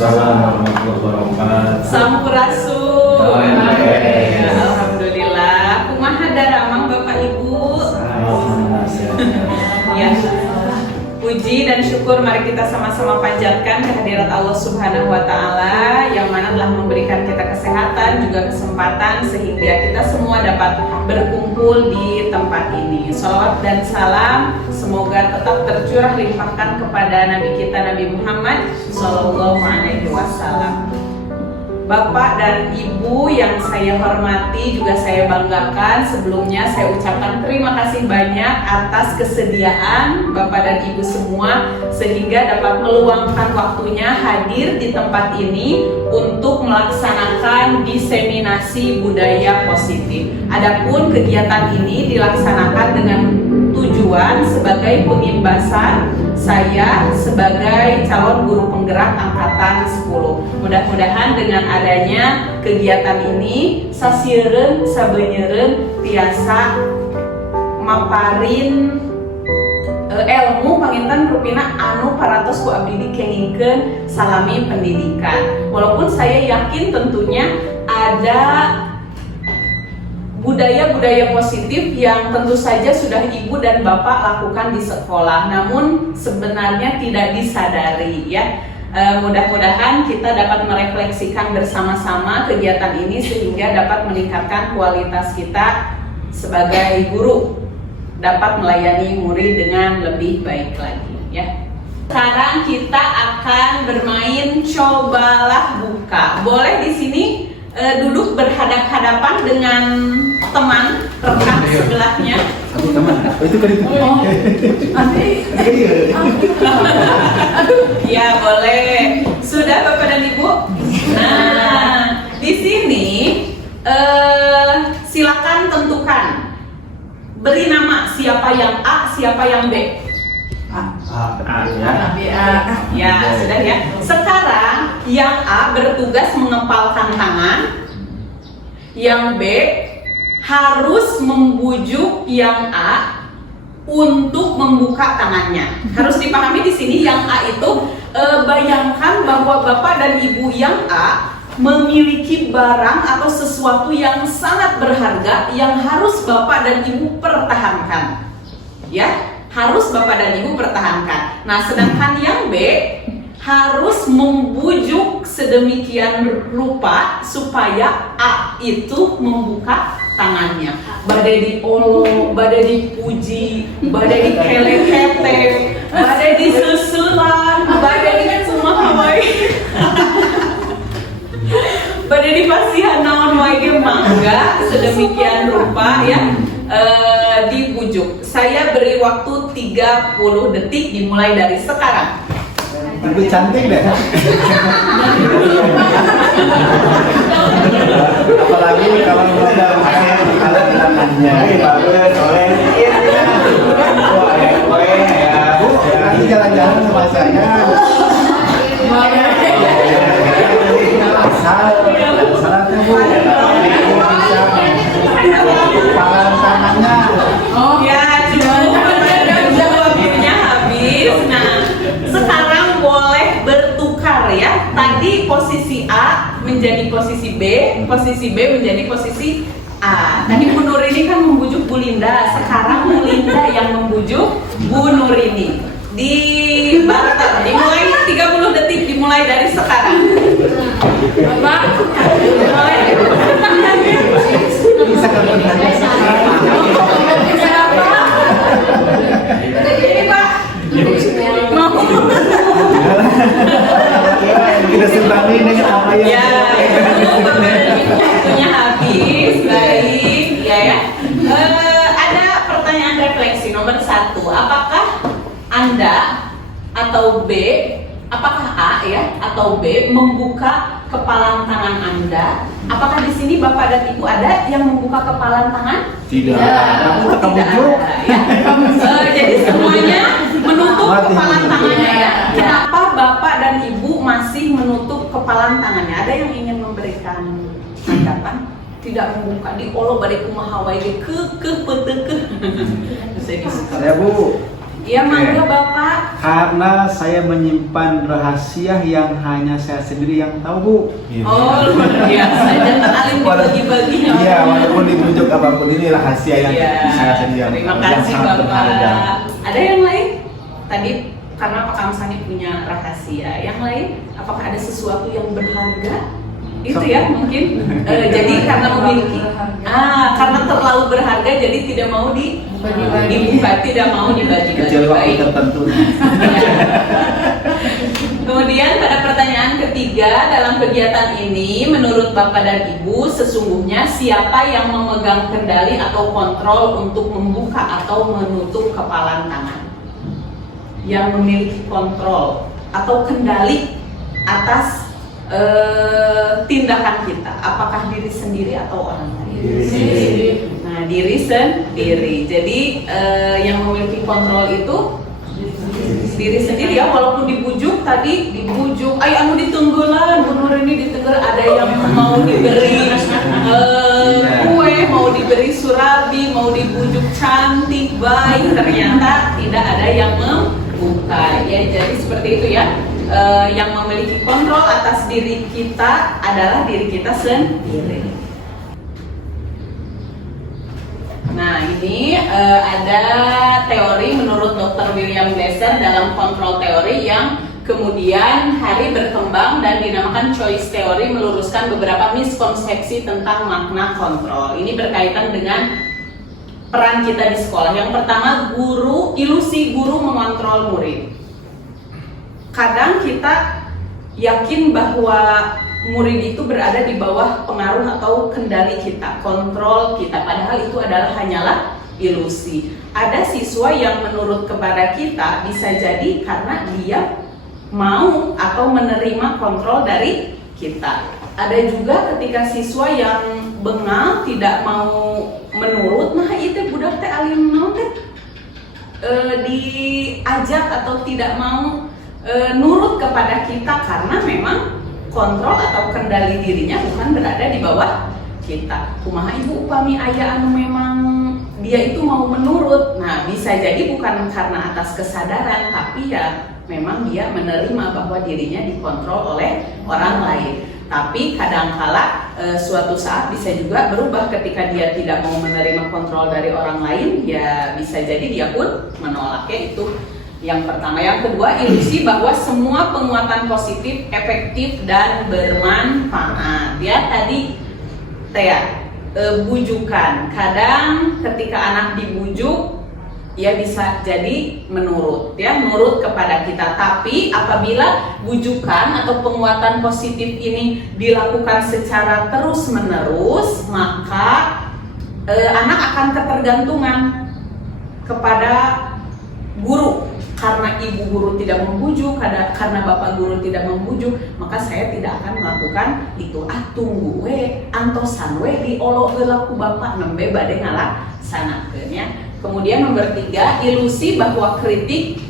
Waalaikumsalam warahmatullahi wabarakatuh. Sampurasun. Okay. Alhamdulillah. Kumaha daramang Bapak Ibu? Ya. Puji dan syukur mari kita sama-sama panjatkan kehadirat Allah Subhanahu wa taala yang mana telah memberikan kita kesehatan juga kesempatan sehingga kita semua dapat berkumpul di tempat ini. Shalawat dan salam semoga tetap tercurah limpahkan kepada Nabi kita Nabi Muhammad Sallallahu Alaihi Wasallam. Bapak dan Ibu yang saya hormati juga saya banggakan, sebelumnya saya ucapkan terima kasih banyak atas kesediaan Bapak dan Ibu semua sehingga dapat meluangkan waktunya hadir di tempat ini untuk melaksanakan diseminasi budaya positif. Adapun kegiatan ini dilaksanakan dengan tujuan sebagai pengimbasan saya sebagai calon guru penggerak angkatan 10. Mudah-mudahan dengan adanya kegiatan ini sasieun sabeunyeun tiasa maparin ilmu panginten rupina anu paratos ku abdi dikengingkeun salami pendidikan. Walaupun saya yakin tentunya ada budaya-budaya positif yang tentu saja sudah ibu dan bapak lakukan di sekolah, namun sebenarnya tidak disadari ya. Mudah-mudahan kita dapat merefleksikan bersama-sama kegiatan ini sehingga dapat meningkatkan kualitas kita sebagai guru, dapat melayani murid dengan lebih baik lagi ya. Sekarang kita akan bermain cobalah buka. Boleh di sini duduk berhadap-hadapan dengan teman rekan sebelahnya. Teman, itu kan itu. Oh, ya boleh. Sudah Bapak dan Ibu. Nah, di sini silakan tentukan. Beri nama siapa yang A, siapa yang B. Ya, sudah ya. Sekarang yang A bertugas mengepalkan tangan. Yang B harus membujuk yang A untuk membuka tangannya. Harus dipahami di sini yang A itu bayangkan bahwa Bapak dan Ibu yang A memiliki barang atau sesuatu yang sangat berharga yang harus Bapak dan Ibu pertahankan. Ya, harus Bapak dan Ibu pertahankan. Nah, sedangkan yang B harus membujuk sedemikian rupa supaya A itu membuka tangannya. Badai diolok, badai dipuji, badai dikelek-kelek, badai disusulan, badai di semua Hawaii. Badai dipasihan naon wae ge mangga sedemikian rupa ya. Dibujuk. Saya beri waktu 30 detik dimulai dari sekarang. Ibu cantik deh. Apalagi kalau ada pakai tangannya. Bagus, oleh. Wah, ya. Bu, nanti jalan-jalan sama saya. Salatnya Bu. Palang tangannya. Oh ya, cukup waktunya habis. Nah, sekarang boleh bertukar ya. Tadi posisi A menjadi posisi B, posisi B menjadi posisi A. Tadi Bu Nurini kan membujuk Bu Linda, sekarang Bu Linda yang membujuk Bu Nurini. Di barter, dimulai 30 detik dimulai dari sekarang. Bapak, mulai. Bisa Ini Pak. Mau. Kita sembari dengan apa yang Ya, waktunya habis. Baik, ya. Ada pertanyaan refleksi nomor 1. Apakah Anda atau B, apakah A ya atau B membuka kepalan tangan Anda? Apakah di sini Bapak dan Ibu ada yang membuka kepalan tangan? tidak Tidak ada, ya. Jadi semuanya menutup kepalan tangannya ya. Kenapa Bapak dan Ibu masih menutup kepalan tangannya? Ada yang ingin memberikan tanggapan? Tidak membuka di olo bari kumaha wae ke peteukeun. saya Bu Iya, mangga Oke. Bapak. Karena saya menyimpan rahasia yang hanya saya sendiri yang tahu, Bu. Gitu. Oh, luar biasa. Dan alim dibagi-baginya. Iya, walaupun ditunjuk apapun ini rahasia yang Iya. saya sendiri yang Terima tahu, yang kasih sangat berharga. Bapak. Ada yang lain? Tadi karena Pak Kamsani punya rahasia. Yang lain, apakah ada sesuatu yang berharga? Itu ya mungkin. Jadi karena memiliki, karena terlalu berharga, jadi tidak mau dibuka, tidak mau dibagi-bagi. Kecil waktu Baik. tertentu. Kemudian pada pertanyaan ketiga, dalam kegiatan ini menurut Bapak dan Ibu sesungguhnya siapa yang memegang kendali atau kontrol untuk membuka atau menutup kepalan tangan? Yang memiliki kontrol atau kendali atas tindakan kita, apakah diri sendiri atau orang lain? Diri sendiri. Nah, diri sendiri. Jadi yang memiliki kontrol itu diri sendiri ya, walaupun dibujuk ayo anu ditunggulan, bener ini ditengger, ada yang mau diberi kue, mau diberi surabi, mau dibujuk cantik, baik, ternyata tidak ada yang membuka ya. Jadi seperti itu ya. Yang memiliki kontrol atas diri kita adalah diri kita sendiri. Nah, ini ada teori menurut Dr. William Glasser dalam kontrol teori yang kemudian hari berkembang dan dinamakan choice theory, meluruskan beberapa miskonsepsi tentang makna kontrol. Ini berkaitan dengan peran kita di sekolah. Yang pertama, ilusi guru mengontrol murid. Kadang kita yakin bahwa murid itu berada di bawah pengaruh atau kendali kita, kontrol kita, padahal itu adalah hanyalah ilusi. Ada siswa yang menurut kepada kita bisa jadi karena dia mau atau menerima kontrol dari kita. Ada juga ketika siswa yang bengal tidak mau menurut, nah itu budak teh alim naon teh diajak atau tidak mau nurut kepada kita karena memang kontrol atau kendali dirinya bukan berada di bawah kita. Kumaha ibu upami aya anu memang dia itu mau menurut, nah bisa jadi bukan karena atas kesadaran, tapi ya memang dia menerima bahwa dirinya dikontrol oleh orang lain. Tapi kadangkala suatu saat bisa juga berubah ketika dia tidak mau menerima kontrol dari orang lain, ya bisa jadi dia pun menolaknya. Itu yang pertama. Yang kedua, ilusi bahwa semua penguatan positif, efektif, dan bermanfaat. Ya tadi bujukan. Kadang ketika anak dibujuk, ya bisa jadi menurut kepada kita. Tapi apabila bujukan atau penguatan positif ini dilakukan secara terus-menerus, maka anak akan ketergantungan kepada guru. Karena ibu guru tidak membujuk, karena bapak guru tidak membujuk, maka saya tidak akan melakukan itu. Tunggu we, antosan we diolok laku bapak nembe bade ngalaksanakeun ya. Kemudian nomor 3, ilusi bahwa kritik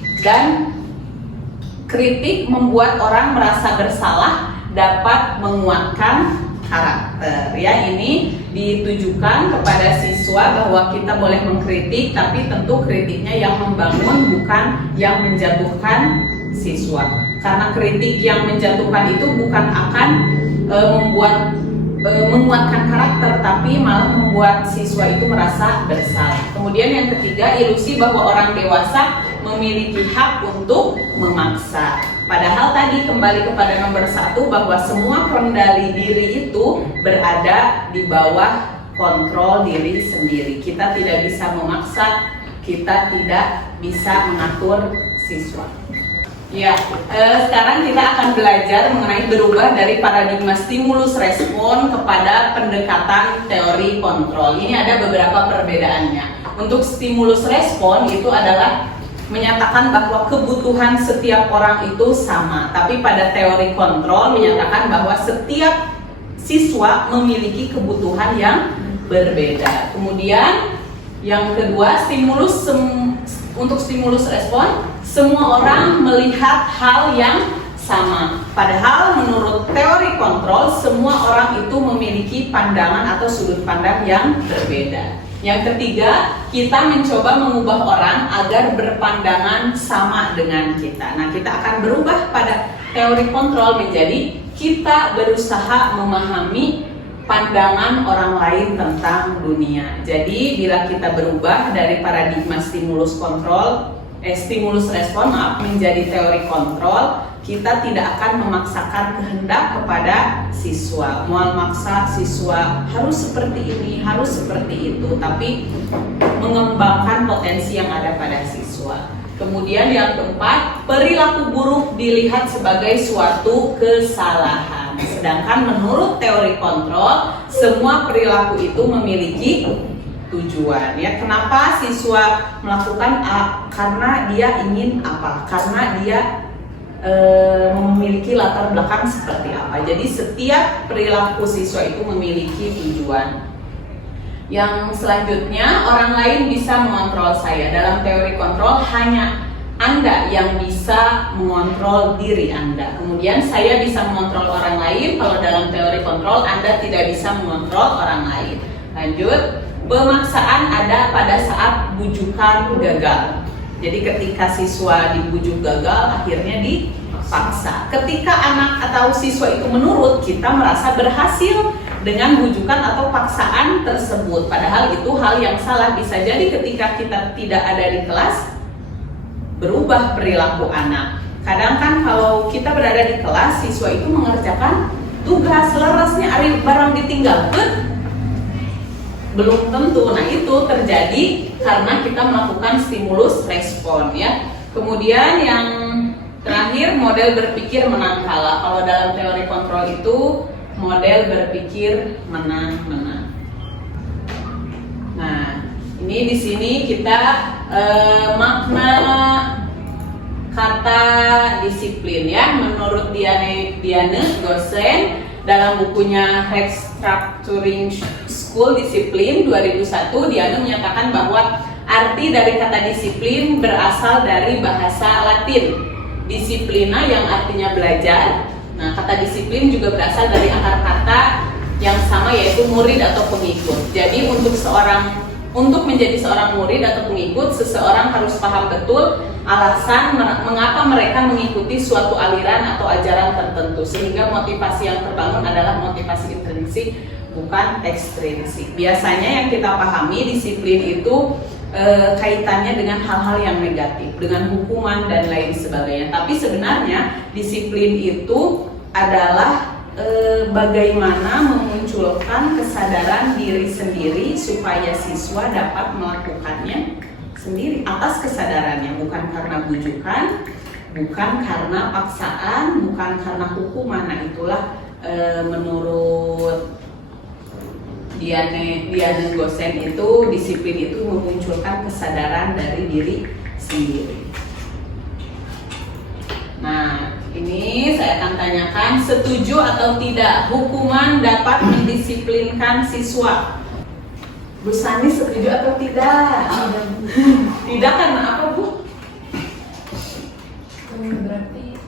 membuat orang merasa bersalah dapat menguatkan karakter ya. Ini ditujukan kepada siswa bahwa kita boleh mengkritik, tapi tentu kritiknya yang membangun, bukan yang menjatuhkan siswa. Karena kritik yang menjatuhkan itu bukan akan menguatkan karakter, tapi malah membuat siswa itu merasa bersalah. Kemudian yang ketiga, ilusi bahwa orang dewasa memiliki hak untuk memaksa. Padahal tadi kembali kepada nomor 1, bahwa semua kendali diri itu berada di bawah kontrol diri sendiri. Kita tidak bisa memaksa, kita tidak bisa mengatur siswa. Ya, sekarang kita akan belajar mengenai berubah dari paradigma stimulus respon kepada pendekatan teori kontrol. Ini ada beberapa perbedaannya. Untuk stimulus respon itu adalah menyatakan bahwa kebutuhan setiap orang itu sama, tapi pada teori kontrol menyatakan bahwa setiap siswa memiliki kebutuhan yang berbeda. Kemudian yang kedua, untuk stimulus respon, semua orang melihat hal yang sama. Padahal menurut teori kontrol, semua orang itu memiliki pandangan atau sudut pandang yang berbeda. Yang ketiga, kita mencoba mengubah orang agar berpandangan sama dengan kita. Nah, kita akan berubah pada teori kontrol menjadi kita berusaha memahami pandangan orang lain tentang dunia. Jadi, bila kita berubah dari paradigma stimulus respon menjadi teori kontrol, kita tidak akan memaksakan kehendak kepada siswa, memaksa siswa harus seperti ini, harus seperti itu, tapi mengembangkan potensi yang ada pada siswa. Kemudian yang keempat, perilaku buruk dilihat sebagai suatu kesalahan. Sedangkan menurut teori kontrol, semua perilaku itu memiliki tujuan. Ya, kenapa siswa melakukan A? Karena dia ingin apa? Karena dia memiliki latar belakang seperti apa. Jadi setiap perilaku siswa itu memiliki tujuan. Yang selanjutnya, orang lain bisa mengontrol saya. Dalam teori kontrol, hanya Anda yang bisa mengontrol diri Anda. Kemudian saya bisa mengontrol orang lain. Kalau dalam teori kontrol, Anda tidak bisa mengontrol orang lain. Lanjut, pemaksaan ada pada saat bujukan gagal. Jadi ketika siswa dibujuk gagal, akhirnya dipaksa. Ketika anak atau siswa itu menurut, kita merasa berhasil dengan bujukan atau paksaan tersebut. Padahal itu hal yang salah. Bisa jadi ketika kita tidak ada di kelas, berubah perilaku anak. Kadang kan kalau kita berada di kelas, siswa itu mengerjakan tugas, lerasnya ari barang ditinggalkan, belum tentu. Nah, itu terjadi karena kita melakukan stimulus respon, ya. Kemudian yang terakhir, model berpikir menang kalah. Kalau dalam teori kontrol itu model berpikir menang-menang. Nah, ini di sini kita makna kata disiplin, ya. Menurut Diane Gosen dalam bukunya Restructuring School Disiplin 2001, Diane menyatakan bahwa arti dari kata disiplin berasal dari bahasa Latin disciplina yang artinya belajar. Nah, kata disiplin juga berasal dari akar kata yang sama, yaitu murid atau pengikut. Jadi untuk menjadi seorang murid atau pengikut, seseorang harus paham betul alasan mengapa mereka mengikuti suatu aliran atau ajaran tertentu, sehingga motivasi yang terbangun adalah motivasi intrinsik, bukan ekstrinsik. Biasanya yang kita pahami disiplin itu kaitannya dengan hal-hal yang negatif, dengan hukuman dan lain sebagainya. Tapi sebenarnya disiplin itu adalah bagaimana memunculkan kesadaran diri sendiri supaya siswa dapat melakukannya sendiri atas kesadarannya, bukan karena bujukan, bukan karena paksaan, bukan karena hukuman. Nah, itulah menurut Diane Gosen itu disiplin itu memunculkan kesadaran dari diri sendiri. Nah, ini saya akan tanyakan, setuju atau tidak hukuman dapat mendisiplinkan siswa? Bu Sani setuju atau tidak? Tidak, karena apa, Bu? Berarti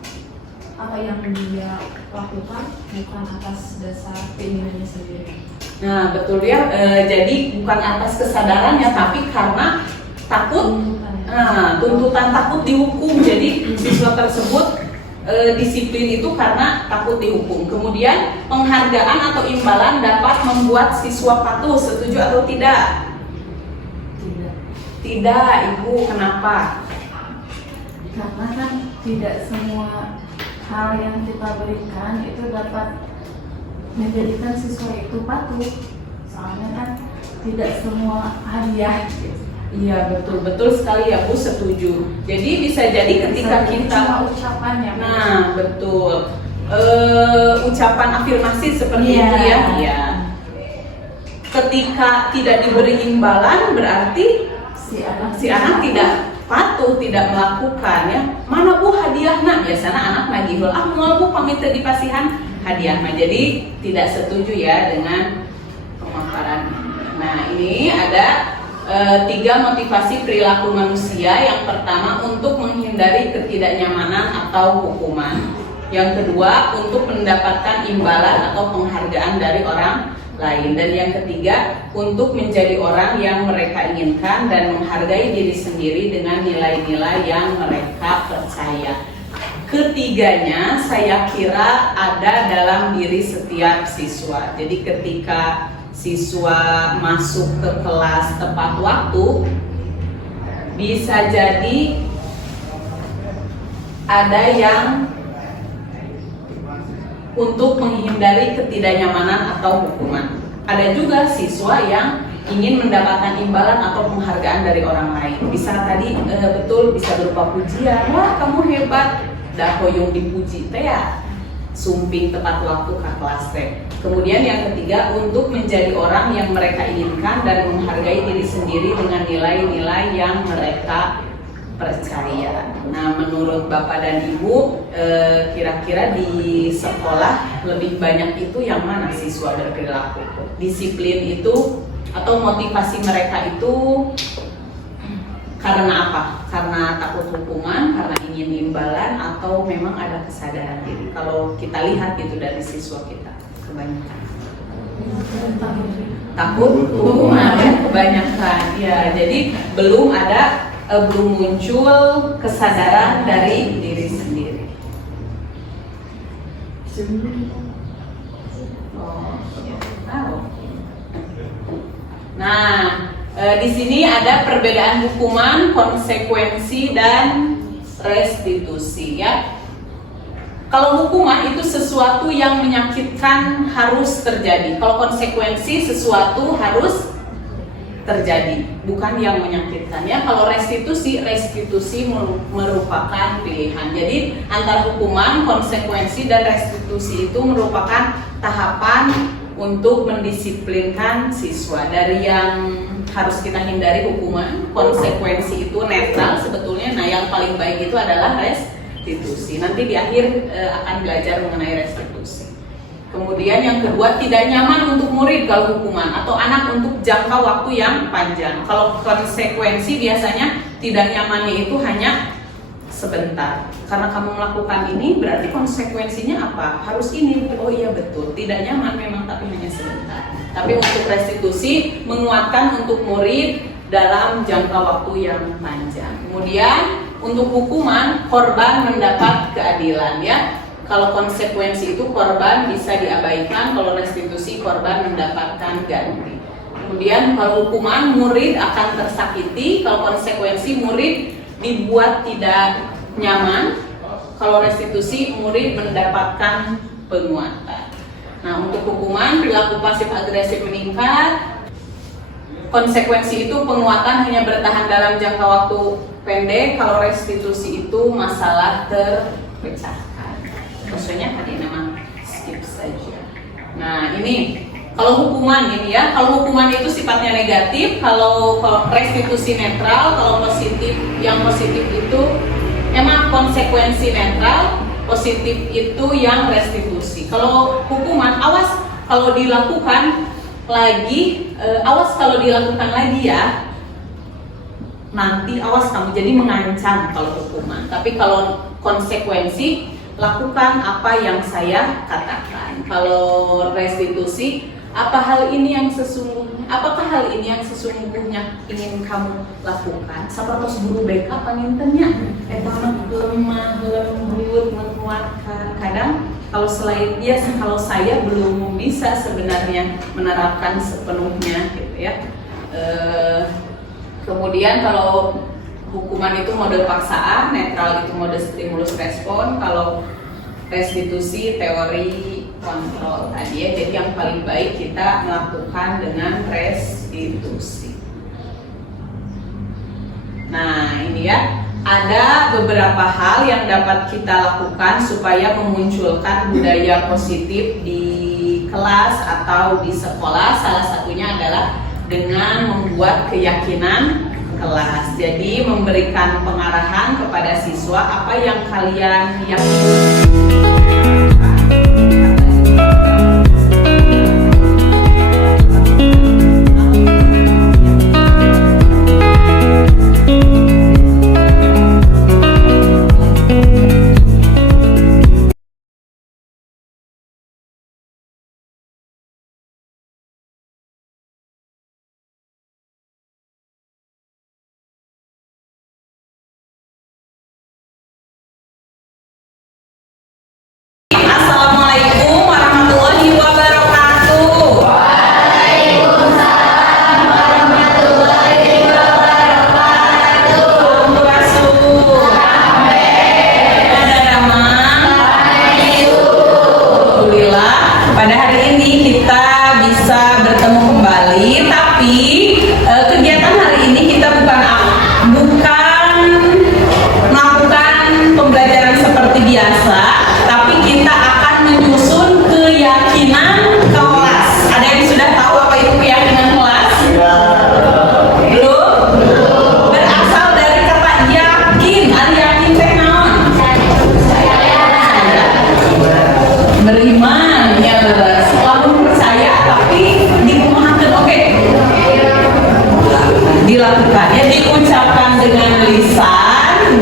apa yang dia lakukan bukan atas dasar keinginannya sendiri. Nah, betul ya. Jadi bukan atas kesadarannya, tapi karena takut, tuntutan takut dihukum. Jadi siswa tersebut disiplin itu karena takut dihukum. Kemudian penghargaan atau imbalan dapat membuat siswa patuh. Setuju atau tidak? Tidak. Tidak, Ibu. Kenapa? Karena kan tidak semua hal yang kita berikan itu dapat menjadikan siswa itu patuh. Soalnya kan tidak semua hadiah. Iya, betul sekali ya, Bu, setuju. Jadi bisa jadi ketika kita ucapannya. Nah, betul. Ucapan afirmasi seperti itu ya. Iya. Ketika tidak diberi imbalan berarti si anak tidak patuh, tidak melakukan, ya. Mana Bu hadiahna? Biasanya anak nagihul, moal Bu pamit dipasihan hadiah. Jadi tidak setuju ya dengan pemaparan. Nah, ini ada 3 motivasi perilaku manusia. Yang pertama, untuk menghindari ketidaknyamanan atau hukuman. Yang kedua, untuk mendapatkan imbalan atau penghargaan dari orang lain. Dan yang ketiga, untuk menjadi orang yang mereka inginkan dan menghargai diri sendiri dengan nilai-nilai yang mereka percaya. Ketiganya saya kira ada dalam diri setiap siswa. Jadi ketika siswa masuk ke kelas tepat waktu, bisa jadi ada yang untuk menghindari ketidaknyamanan atau hukuman. Ada juga siswa yang ingin mendapatkan imbalan atau penghargaan dari orang lain. Bisa tadi betul bisa berupa pujian, wah kamu hebat, dah hoyong dipuji teh ya, sumping tepat waktu ke kelas teh. Kemudian yang ketiga, untuk menjadi orang yang mereka inginkan dan menghargai diri sendiri dengan nilai-nilai yang mereka percaya. Nah, menurut Bapak dan Ibu, kira-kira di sekolah lebih banyak itu yang mana siswa berperilaku? Disiplin itu atau motivasi mereka itu karena apa? Karena takut hukuman, karena ingin imbalan, atau memang ada kesadaran diri? Kalau kita lihat itu dari siswa kita, kebanyakan takut hukuman ya, kebanyakan ya. Jadi belum muncul kesadaran dari diri sendiri. Nah, di sini ada perbedaan hukuman, konsekuensi, dan restitusi ya. Kalau hukuman itu sesuatu yang menyakitkan harus terjadi. Kalau konsekuensi sesuatu harus terjadi, bukan yang menyakitkan ya. Kalau restitusi merupakan pilihan. Jadi antara hukuman, konsekuensi, dan restitusi itu merupakan tahapan untuk mendisiplinkan siswa. Dari yang harus kita hindari hukuman, konsekuensi itu netral sebetulnya. Nah, yang paling baik itu adalah restitusi. Nanti di akhir akan belajar mengenai restitusi. Kemudian yang kedua, tidak nyaman untuk murid kalau hukuman atau anak untuk jangka waktu yang panjang. Kalau konsekuensi biasanya tidak nyamannya itu hanya sebentar. Karena kamu melakukan ini berarti konsekuensinya apa? Harus ini. Oh iya betul, tidak nyaman memang tapi hanya sebentar. Tapi untuk restitusi menguatkan untuk murid dalam jangka waktu yang panjang. Kemudian untuk hukuman, korban mendapat keadilan ya. Kalau konsekuensi itu korban bisa diabaikan, kalau restitusi korban mendapatkan ganti. Kemudian kalau hukuman murid akan tersakiti, kalau konsekuensi murid dibuat tidak nyaman, kalau restitusi murid mendapatkan penguatan. Nah, untuk hukuman perilaku pasif agresif meningkat, konsekuensi itu penguatan hanya bertahan dalam jangka waktu pendek, kalau restitusi itu masalah terpecahkan. Maksudnya tadi memang skip saja. Nah ini kalau hukuman ini ya, kalau hukuman itu sifatnya negatif, kalau restitusi netral, kalau positif, yang positif itu emang konsekuensi netral, positif itu yang restitusi. Kalau hukuman, awas kalau dilakukan lagi, ya, nanti awas kamu jadi mengancam kalau hukuman. Tapi kalau konsekuensi, lakukan apa yang saya katakan. Kalau restitusi, apakah hal ini yang sesungguhnya ingin kamu lakukan? Sapertos guru BK pangintennya eta lemah lembut menguatkan. Kadang kalau kalau saya belum bisa sebenarnya menerapkan sepenuhnya gitu ya. Kemudian kalau hukuman itu mode paksaan, netral itu mode stimulus respon, kalau restitusi teori kontrol tadi ya. Jadi yang paling baik kita melakukan dengan restitusi. Nah ini ya, ada beberapa hal yang dapat kita lakukan supaya memunculkan budaya positif di kelas atau di sekolah. Salah satunya adalah dengan membuat keyakinan kelas. Jadi memberikan pengarahan kepada siswa apa yang kalian yakini.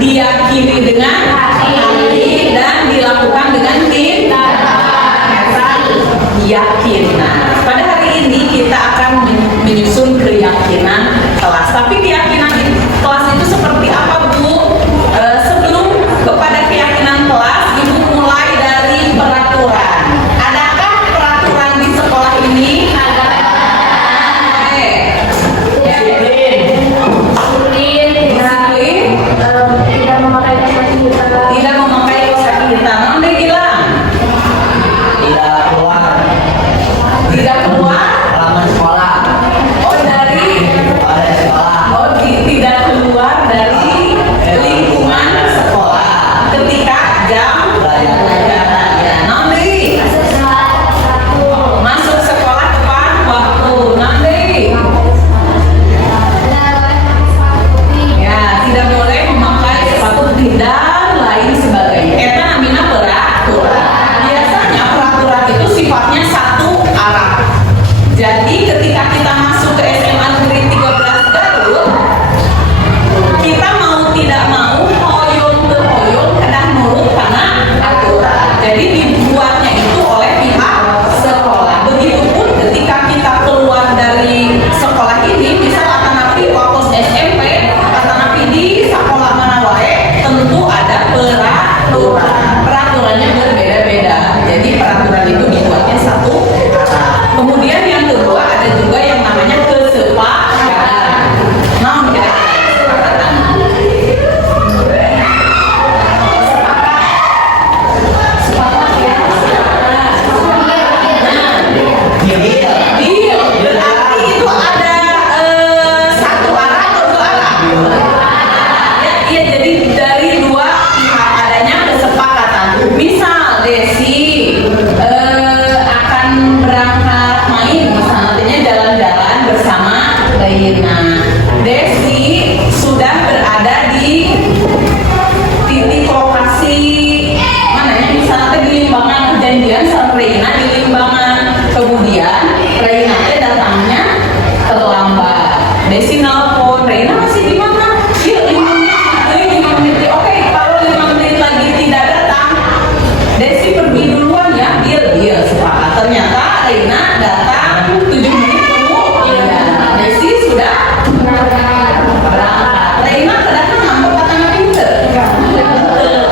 diyakini dengan hati dan dilakukan dengan tindakan. Keyakinan. Pada hari ini kita akan menyusun keyakinan kelas. Tapi keyakinan kelas itu seperti apa, Bu? Sebelum kepada keyakinan kelas, Ibu mulai dari peraturan. Adakah peraturan di sekolah ini? Tidak memakai kosakata hitam. Nanti hilang. Tidak keluar. Halaman sekolah. Oh, dari. Oh, tidak keluar dari lingkungan sekolah ketika jam pelajaran. Ya, nanti masuk sekolah tepat waktu. Nanti ya, tidak boleh memakai sepatu dan lain sebagainya. Eta namanya peraturan. Biasanya peraturan itu sifatnya satu arah. Jadi ketika kita masuk ke SMA Negeri 13 Garut, kita mau tidak mau hoyong ke hoyong kadang nurut karena aturan. Jadi dibuatnya itu oleh pihak sekolah. Begitupun ketika kita keluar dari sekolah ini, misal atanapi waktu SMP, atanapi di sekolah mana wae, tentu ada peraturan. Peraturannya berbeda-beda. Jadi peraturan itu dibuatnya satu arah. Kemudian yang kedua ada juga yang namanya kesepakatan. Nah, kesepakatan. Sepakat ya. Deal. Berarti itu ada satu arah atau dua arah? Ya, iya, jadi dari dua pihak adanya kesepakatan. Misal Desi akan berangkat main, misalnya nantinya jalan-jalan bersama Reina. Desi sudah berada di titik lokasi mananya, misalnya di Limbangan, perjanjian sama Reina di Limbangan. Kemudian Reina datangnya terlambat. Desi nelpon, Reina masih di mana? Iya, 5 menit. Oke, kalau 5 menit lagi tidak datang, Desi pergi duluan ya. Deal, sepakat. Ternyata Reina datang 7 menit kemudian. Desi sudah berangkat. Reina kedatangan perkataan pinter.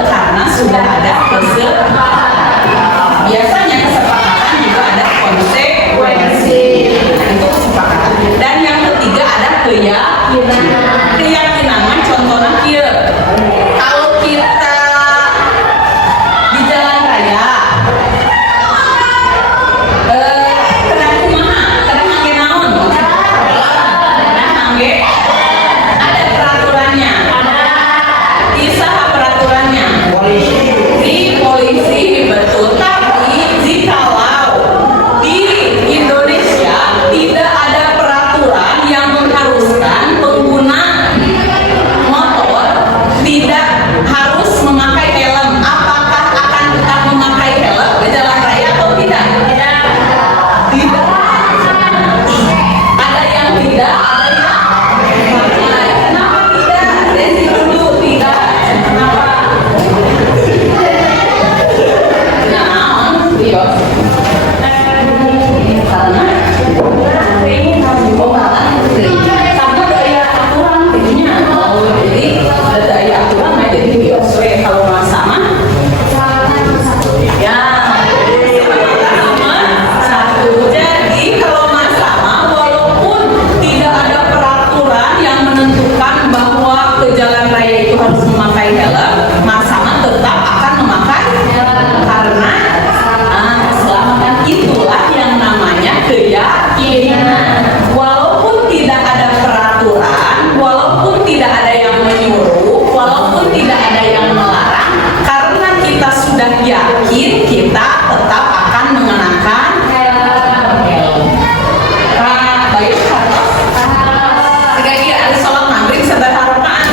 Karena sudah ada kesepakatan. Biasanya kesepakatan juga ada konsekuensi. Itu kesepakatan. Dan yang ketiga ada keyakinan. Keyakinan mah contohnya kieu. Kalau kita di jalan raya, kadang kumaha, kadang ngangge naon? Kadang ngangge ada peraturannya. Kisah peraturannya. Polisi betul. Tapi jikalau di Indonesia tidak ada peraturan yang mengharuskan pengguna motor tidak harus memakai helm, apakah akan tetap memakai helm di jalan raya atau tidak? Tidak. Ada yang tidak, ada yang memakai. Kenapa tidak? Desi dulu tidak. Kenapa? Nah, Rio. Karena karena daya aturan jadinya. Jadi daya aturan jadi bioswe kalau nggak sama. Ya, satu. Jadi kalau nggak sama, walaupun tidak ada peraturan yang menentukan bahwa ke jalan raya itu harus memakai helm, Mas Sama tetap akan memakai karena keselamatan itulah yang namanya keyakinan. Walaupun tidak ada peraturan, walaupun tidak ada yang menyuruh, walaupun tidak ada yang melarang, karena kita sudah yakin, kita tetap akan mengenakan helm. Baik, harus. Tiga ada sholat maghrib sebentar rokaat.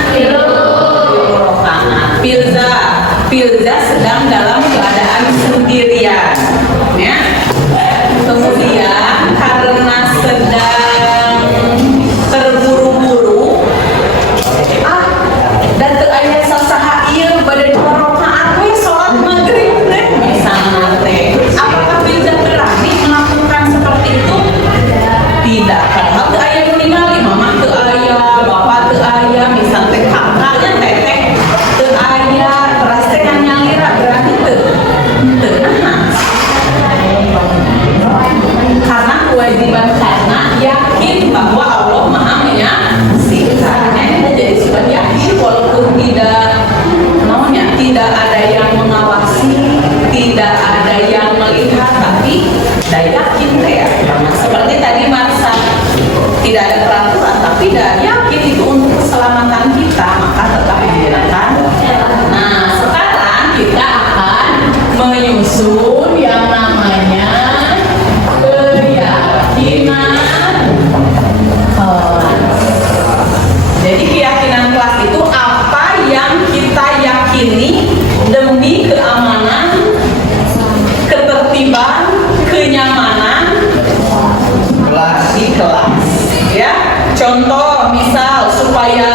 tidak ada yang mengawasi, tidak ada yang melihat, tapi tidak yakin ya. Seperti tadi Marsa, tidak ada peraturan, tapi tidak yakin itu untuk keselamatan kita, maka tetap digunakan. Nah, sekarang kita akan menyusun yang namanya keyakinan kelas. Jadi keyakinan kelas itu apa yang kita yakini demi keamanan, ketertiban, kenyamanan di kelas. Ya, contoh misal supaya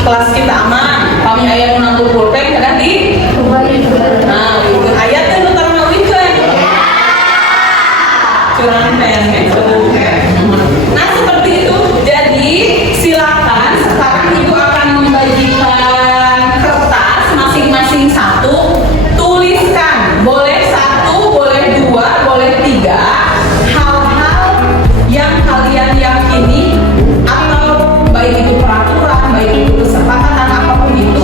kelas kita aman, kami ayat menanggung pulpen kadang di nah, ayat itu terang weekend. Curang pen gitu. Nah, seperti itu. Jadi, silakan sekarang Ibu akan membagikan kertas masing-masing satu. Tuliskan, boleh 1, boleh 2, boleh 3 hal-hal yang kalian yakini atau baik itu peraturan, baik itu kesepakatan apapun itu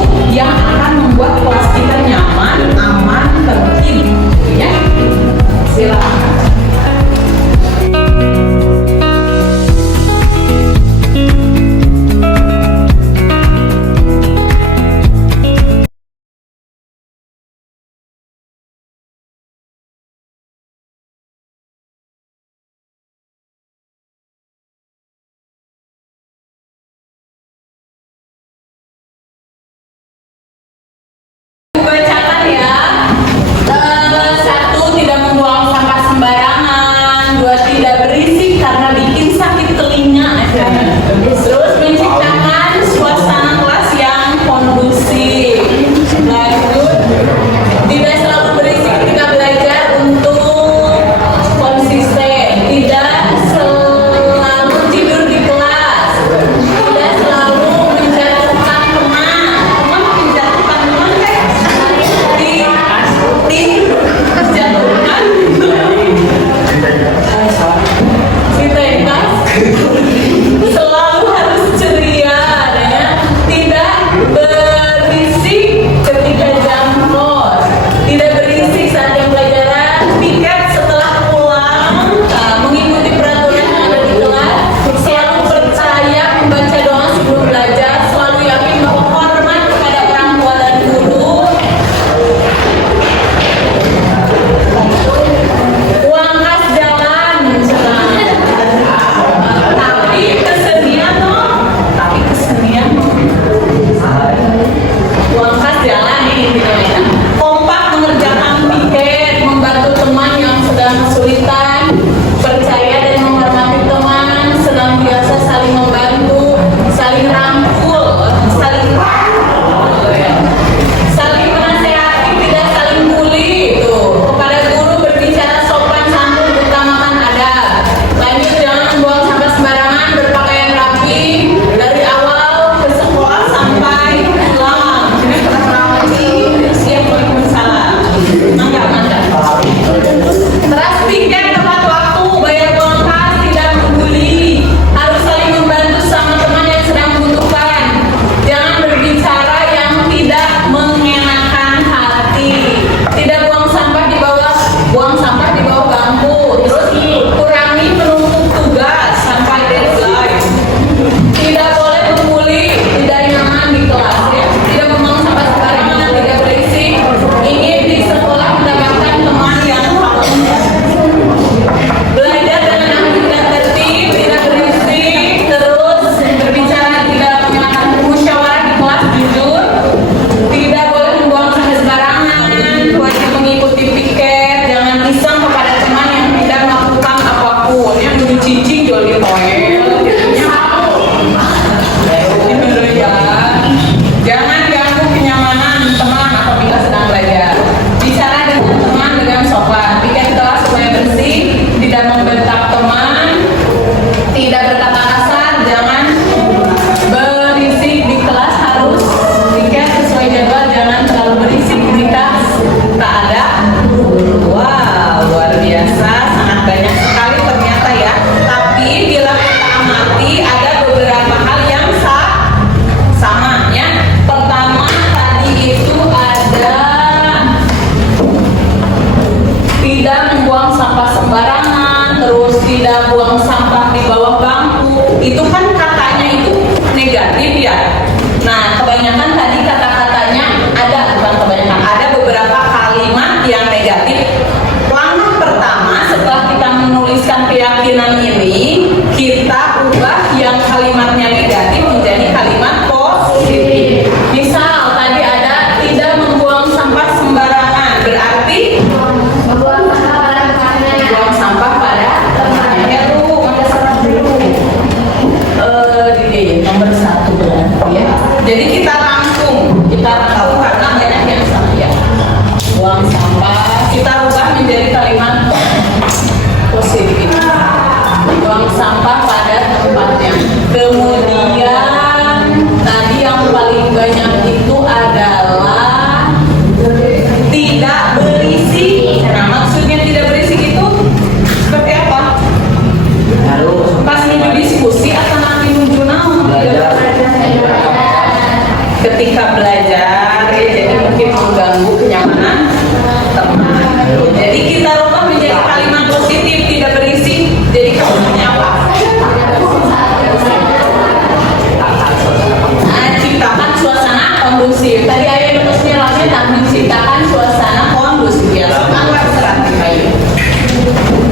kondusif. Tadi ayah nulisnya langsung tak menciptakan suasana kondusif ya. Semangat serati baik.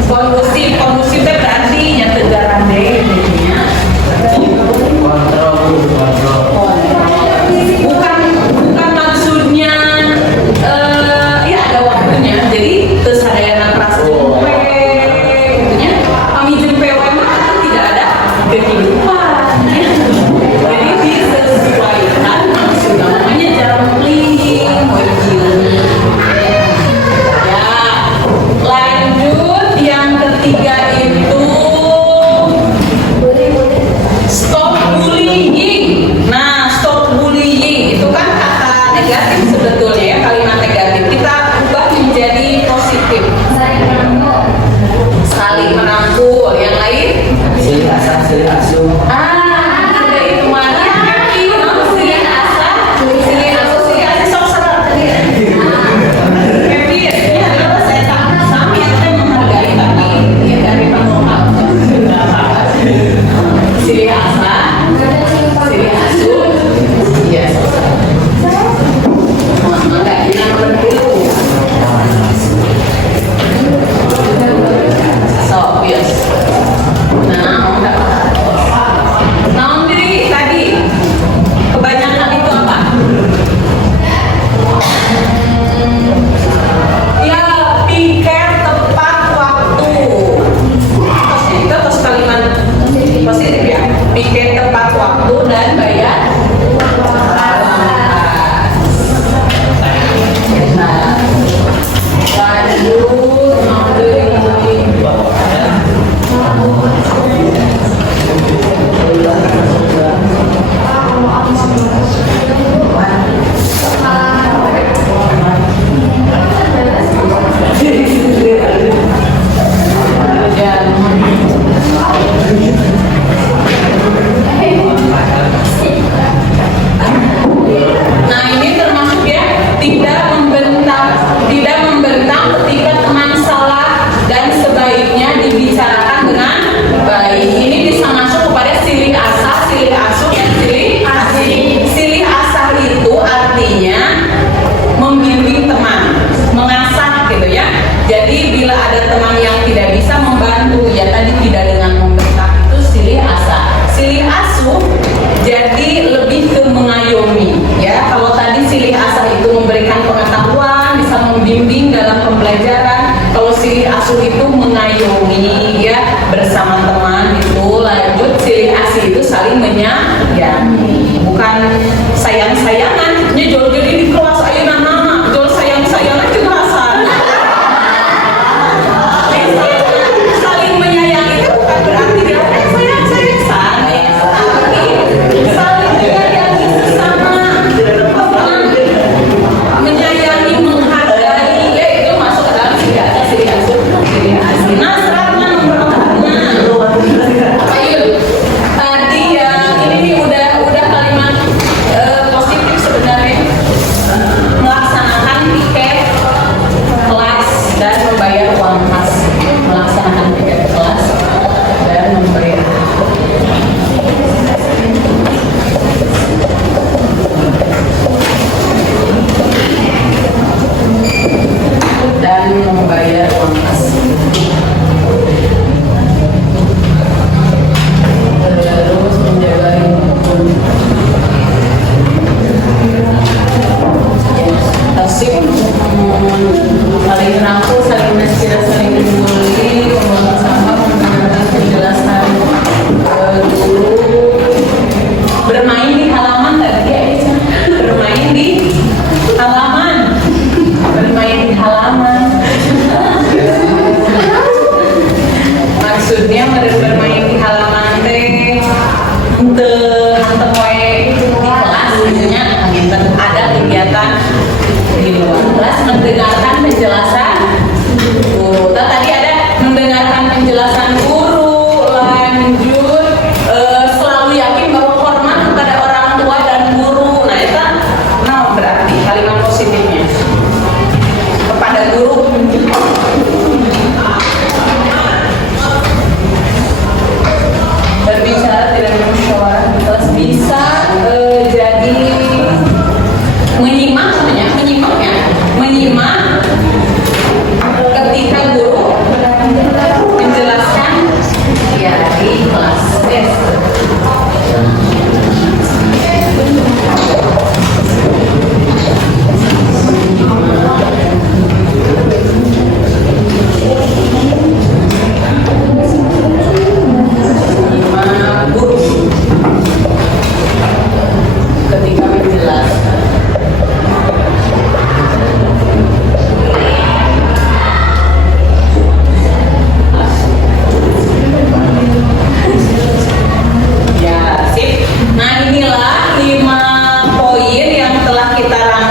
Kondusif itu berarti yang tegaran deh intinya. Bukan maksudnya ya ada waktunya. Jadi tersadayana keras jempe gitunya. Kami jempe memang tidak ada kehidupan. Jadi disesuaikan maksud namanya jarum cleaning, ya. Lanjut yang ketiga itu stop bullying. Nah, stop bullying itu kan kata negatif sebetulnya ya, kalimat negatif. Kita ubah menjadi positif. Saling merangkul. Yang lain? Silih asah, silih asuh. Ada itu mana? Happy, silih asah, silih asuh, silih asih sok serang tadi. Happy, ini adalah saya sama yang saya menghargai tapi ya dari penolak. Silih asah, silih asuh, iya sok serang. Enggak, ini nomor 10. So, yes. Nah, enggak. Nah, diri tadi kebanyakan itu apa? Ya, pikir tepat waktu. Itu terus kalimat positif ya. Pikir tepat waktu dan bayar. Nah, lanjut nomor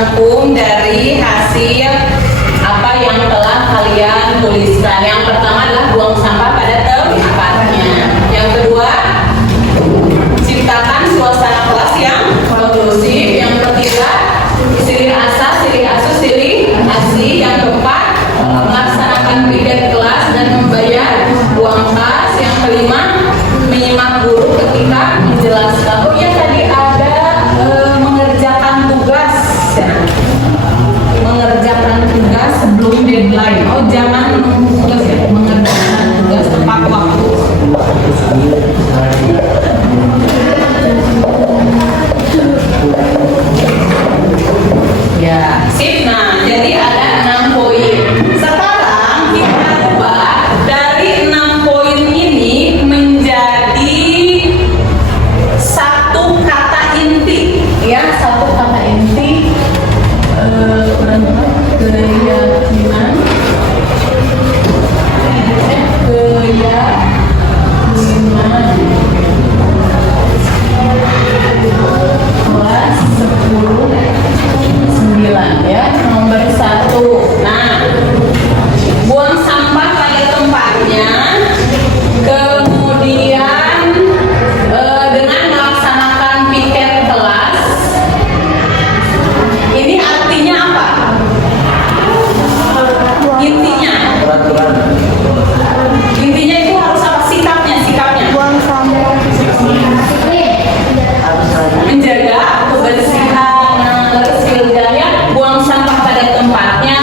rangkum dari hasil apa yang telah kalian tuliskan. Yang pertama adalah buang sampah pada tempatnya. Yang kedua, ciptakan suasana kelas yang kondusif. Yang ketiga, silih asah, silih asuh, silih asih. Yang keempat, melaksanakan piket kelas dan membayar uang kas. Yang kelima, menyimak guru ketika menjelaskan. Oh ya, tadi ada mengerjakan tugas ya. Mengerjakan tugas sebelum deadline. Oh, jangan menunggu tugas ya, mengerjakan tugas tepat waktu. Ya, sip. Nah, jadi ada 6 poin. Sekarang kita ubah dari 6 poin ini menjadi satu kata inti. Ya, satu kata inti. Keyakinan. Kelas 10/9 ya, nomor 1. Nah, buang sampah pada tempatnya, kemudian dengan melaksanakan piket kelas. Ini artinya apa? Intinya itu harus apa? Sikapnya menjaga kebersihan. Terus kerjanya buang sampah pada tempatnya,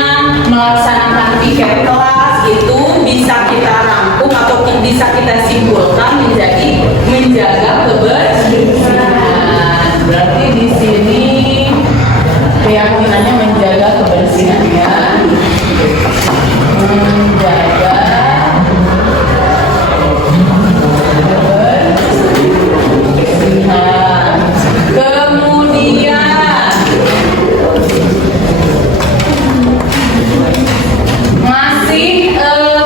melaksanakan piket kelas. Itu bisa kita rangkum atau bisa kita simpulkan menjadi menjaga kebersihan. Berarti di sini keyakinannya menjaga kebersihan ya. Menjaga kebersihan. Kemudian masih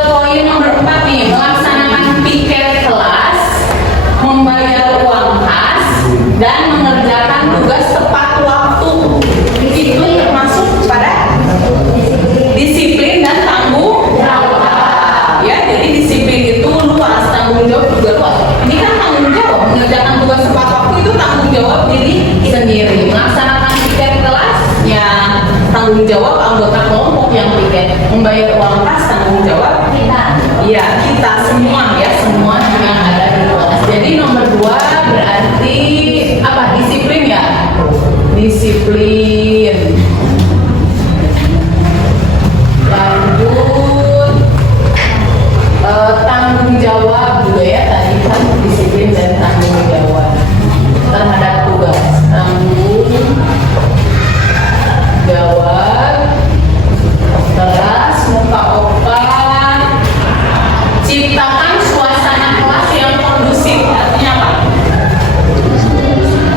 poin nomor 4 nih, melaksanakan piket kelas, membayar uang kas, dan mengerjakan tugas tepat waktu. Itu termasuk pada disiplin dan tanggung jawab. Ya, jadi disiplin itu luas, tanggung jawab juga luas. Ini kan tanggung jawab, mengerjakan tugas tepat waktu itu tanggung jawab diri sendiri. Melaksanakan piket kelas, ya tanggung jawab anggota kelompok yang piket. Membayar uang kas, tanggung jawab kita. Iya, kita semua ya, semua yang ada di kelas. Jadi nomor 2 berarti apa? Disiplin ya. Disiplin. Lanjut tanggung jawab juga ya, tadi kan disiplin dan tanggung jawab terhadap tugas. Tanggung jawab, kelas, muka opa, ciptakan suasana kelas yang kondusif. Artinya apa?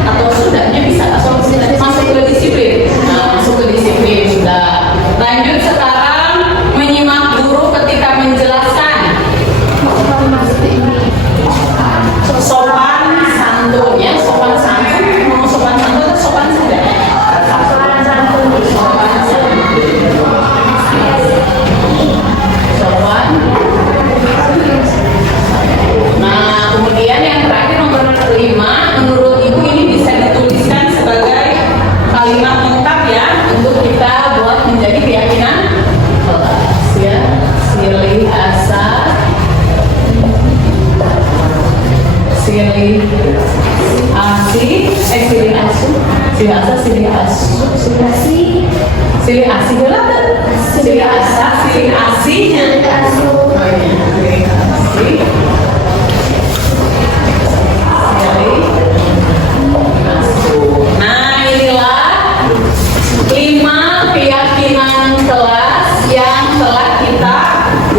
Atau sudahnya bisa masuk ke disiplin. Nah, masuk ke disiplin sudah. Lanjut sekarang menyimak guru ketika menjelaskan. Sopan santun ya, sopan santun. Mau sopan santun atau sopan santun? Sopan santun. Sopan santun. Sopan. Nah, kemudian yang terakhir nomor 5, menurut ibu ini bisa dituliskan sebagai kalimat lengkap ya, untuk kita buat menjadi keyakinan kelas ya. Silih asah, silih asih, silih asuh, silih asah, silih asuh, silih asih boleh kan? Silih asah, silih asih, silih asuh, silih asih. Nah, inilah 5 keyakinan kelas yang telah kita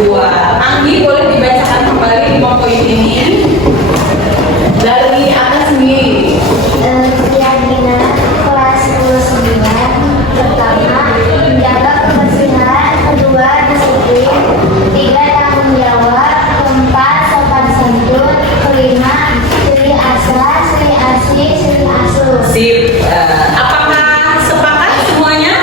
buat. Anggi boleh dibacakan kembali 5 poin ini dari atas sendiri. Keyakinan kelas 10/9. Pertama, menjaga kebersihan. Kedua, disiplin. 3, tanggung jawab. 4, sopan santun. 5, silih asah, silih asih, silih asuh. Sip. Apakah sepakat semuanya?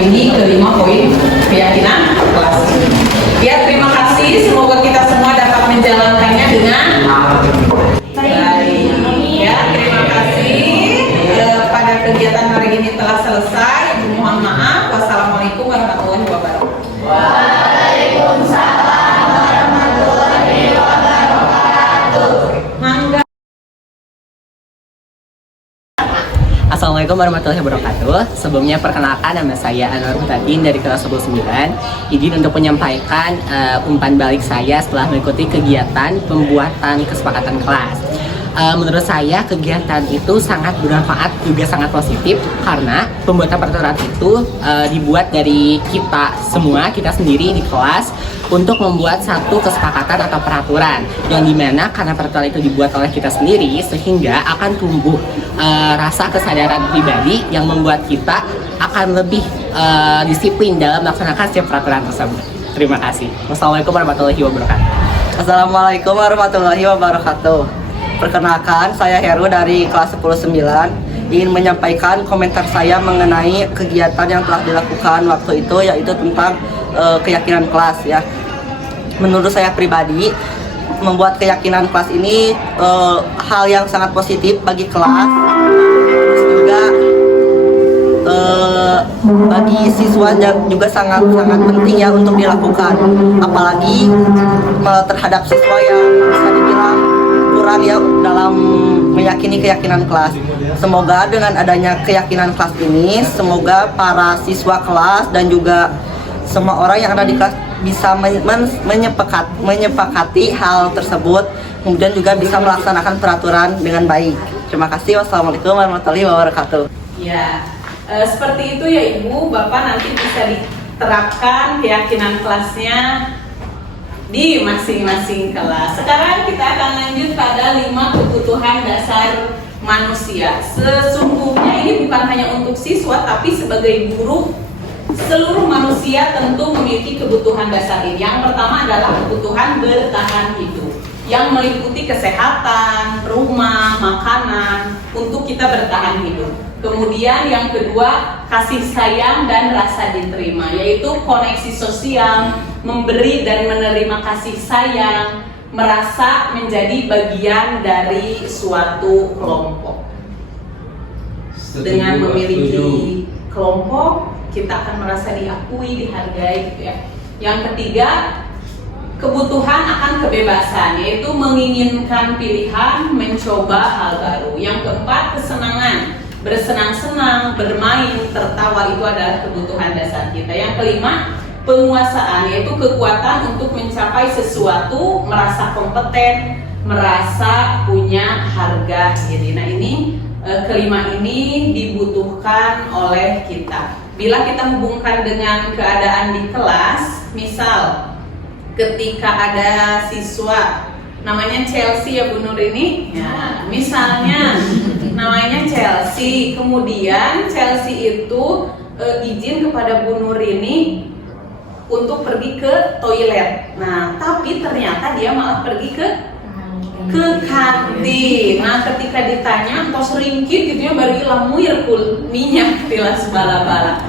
ini kelima poin keyakinan kelas. Ya, terima kasih. Semoga kita semua dapat menjalankannya dengan baik. Ya, terima kasih. Pada kegiatan hari ini telah selesai. Mohon maaf. Wassalamualaikum warahmatullahi wabarakatuh. Waalaikumsalam warahmatullahi wabarakatuh. Mangga. Assalamualaikum warahmatullahi wabarakatuh. Sebelumnya perkenalkan, nama saya Anwar Mutadin dari kelas 19. Izin untuk menyampaikan umpan balik saya setelah mengikuti kegiatan pembuatan kesepakatan kelas. Menurut saya kegiatan itu sangat bermanfaat, juga sangat positif, karena pembuatan peraturan itu dibuat dari kita semua, kita sendiri di kelas, untuk membuat satu kesepakatan atau peraturan yang dimana karena peraturan itu dibuat oleh kita sendiri, sehingga akan tumbuh rasa kesadaran pribadi yang membuat kita akan lebih disiplin dalam melaksanakan setiap peraturan tersebut. Terima kasih. Wassalamualaikum warahmatullahi wabarakatuh. Assalamualaikum warahmatullahi wabarakatuh. Perkenalkan, saya Heru dari kelas 10-9. Ingin menyampaikan komentar saya mengenai kegiatan yang telah dilakukan waktu itu, yaitu tentang keyakinan kelas ya. Menurut saya pribadi, membuat keyakinan kelas ini hal yang sangat positif bagi kelas. Terus juga bagi siswa juga sangat penting ya untuk dilakukan, apalagi terhadap siswa yang bisa dibilang kurang ya dalam meyakini keyakinan kelas. Semoga dengan adanya keyakinan kelas ini, semoga para siswa kelas dan juga semua orang yang ada di kelas bisa menyepakati hal tersebut, kemudian juga bisa melaksanakan peraturan dengan baik. Terima kasih. Wassalamualaikum warahmatullahi wabarakatuh. Ya, seperti itu ya Ibu, Bapak nanti bisa diterapkan keyakinan kelasnya di masing-masing kelas. Sekarang kita akan lanjut pada 5 kebutuhan dasar manusia. Sesungguhnya ini bukan hanya untuk siswa, tapi sebagai guru, seluruh manusia tentu memiliki kebutuhan dasar ini. Yang pertama adalah kebutuhan bertahan hidup, yang meliputi kesehatan, rumah, makanan, untuk kita bertahan hidup. Kemudian yang kedua, kasih sayang dan rasa diterima, yaitu koneksi sosial, memberi dan menerima kasih sayang, merasa menjadi bagian dari suatu kelompok. Dengan memiliki kelompok, kita akan merasa diakui, dihargai gitu ya. Yang ketiga, kebutuhan akan kebebasan, yaitu menginginkan pilihan, mencoba hal baru. Yang keempat, kesenangan, bersenang-senang, bermain, tertawa, itu adalah kebutuhan dasar kita. Yang kelima, penguasaan, yaitu kekuatan untuk mencapai sesuatu, merasa kompeten, merasa punya harga diri. Nah ini kelima ini dibutuhkan oleh kita. Bila kita hubungkan dengan keadaan di kelas, misal ketika ada siswa namanya Chelsea ya Bu Nur ini, ya, misalnya namanya Chelsea, kemudian Chelsea itu izin kepada Bu Nur ini untuk pergi ke toilet. Nah, tapi ternyata dia malah pergi ke kantin. Nah, ketika ditanya tos ringkit gitu ya, baru ilang muir minyak tilas bala-bala.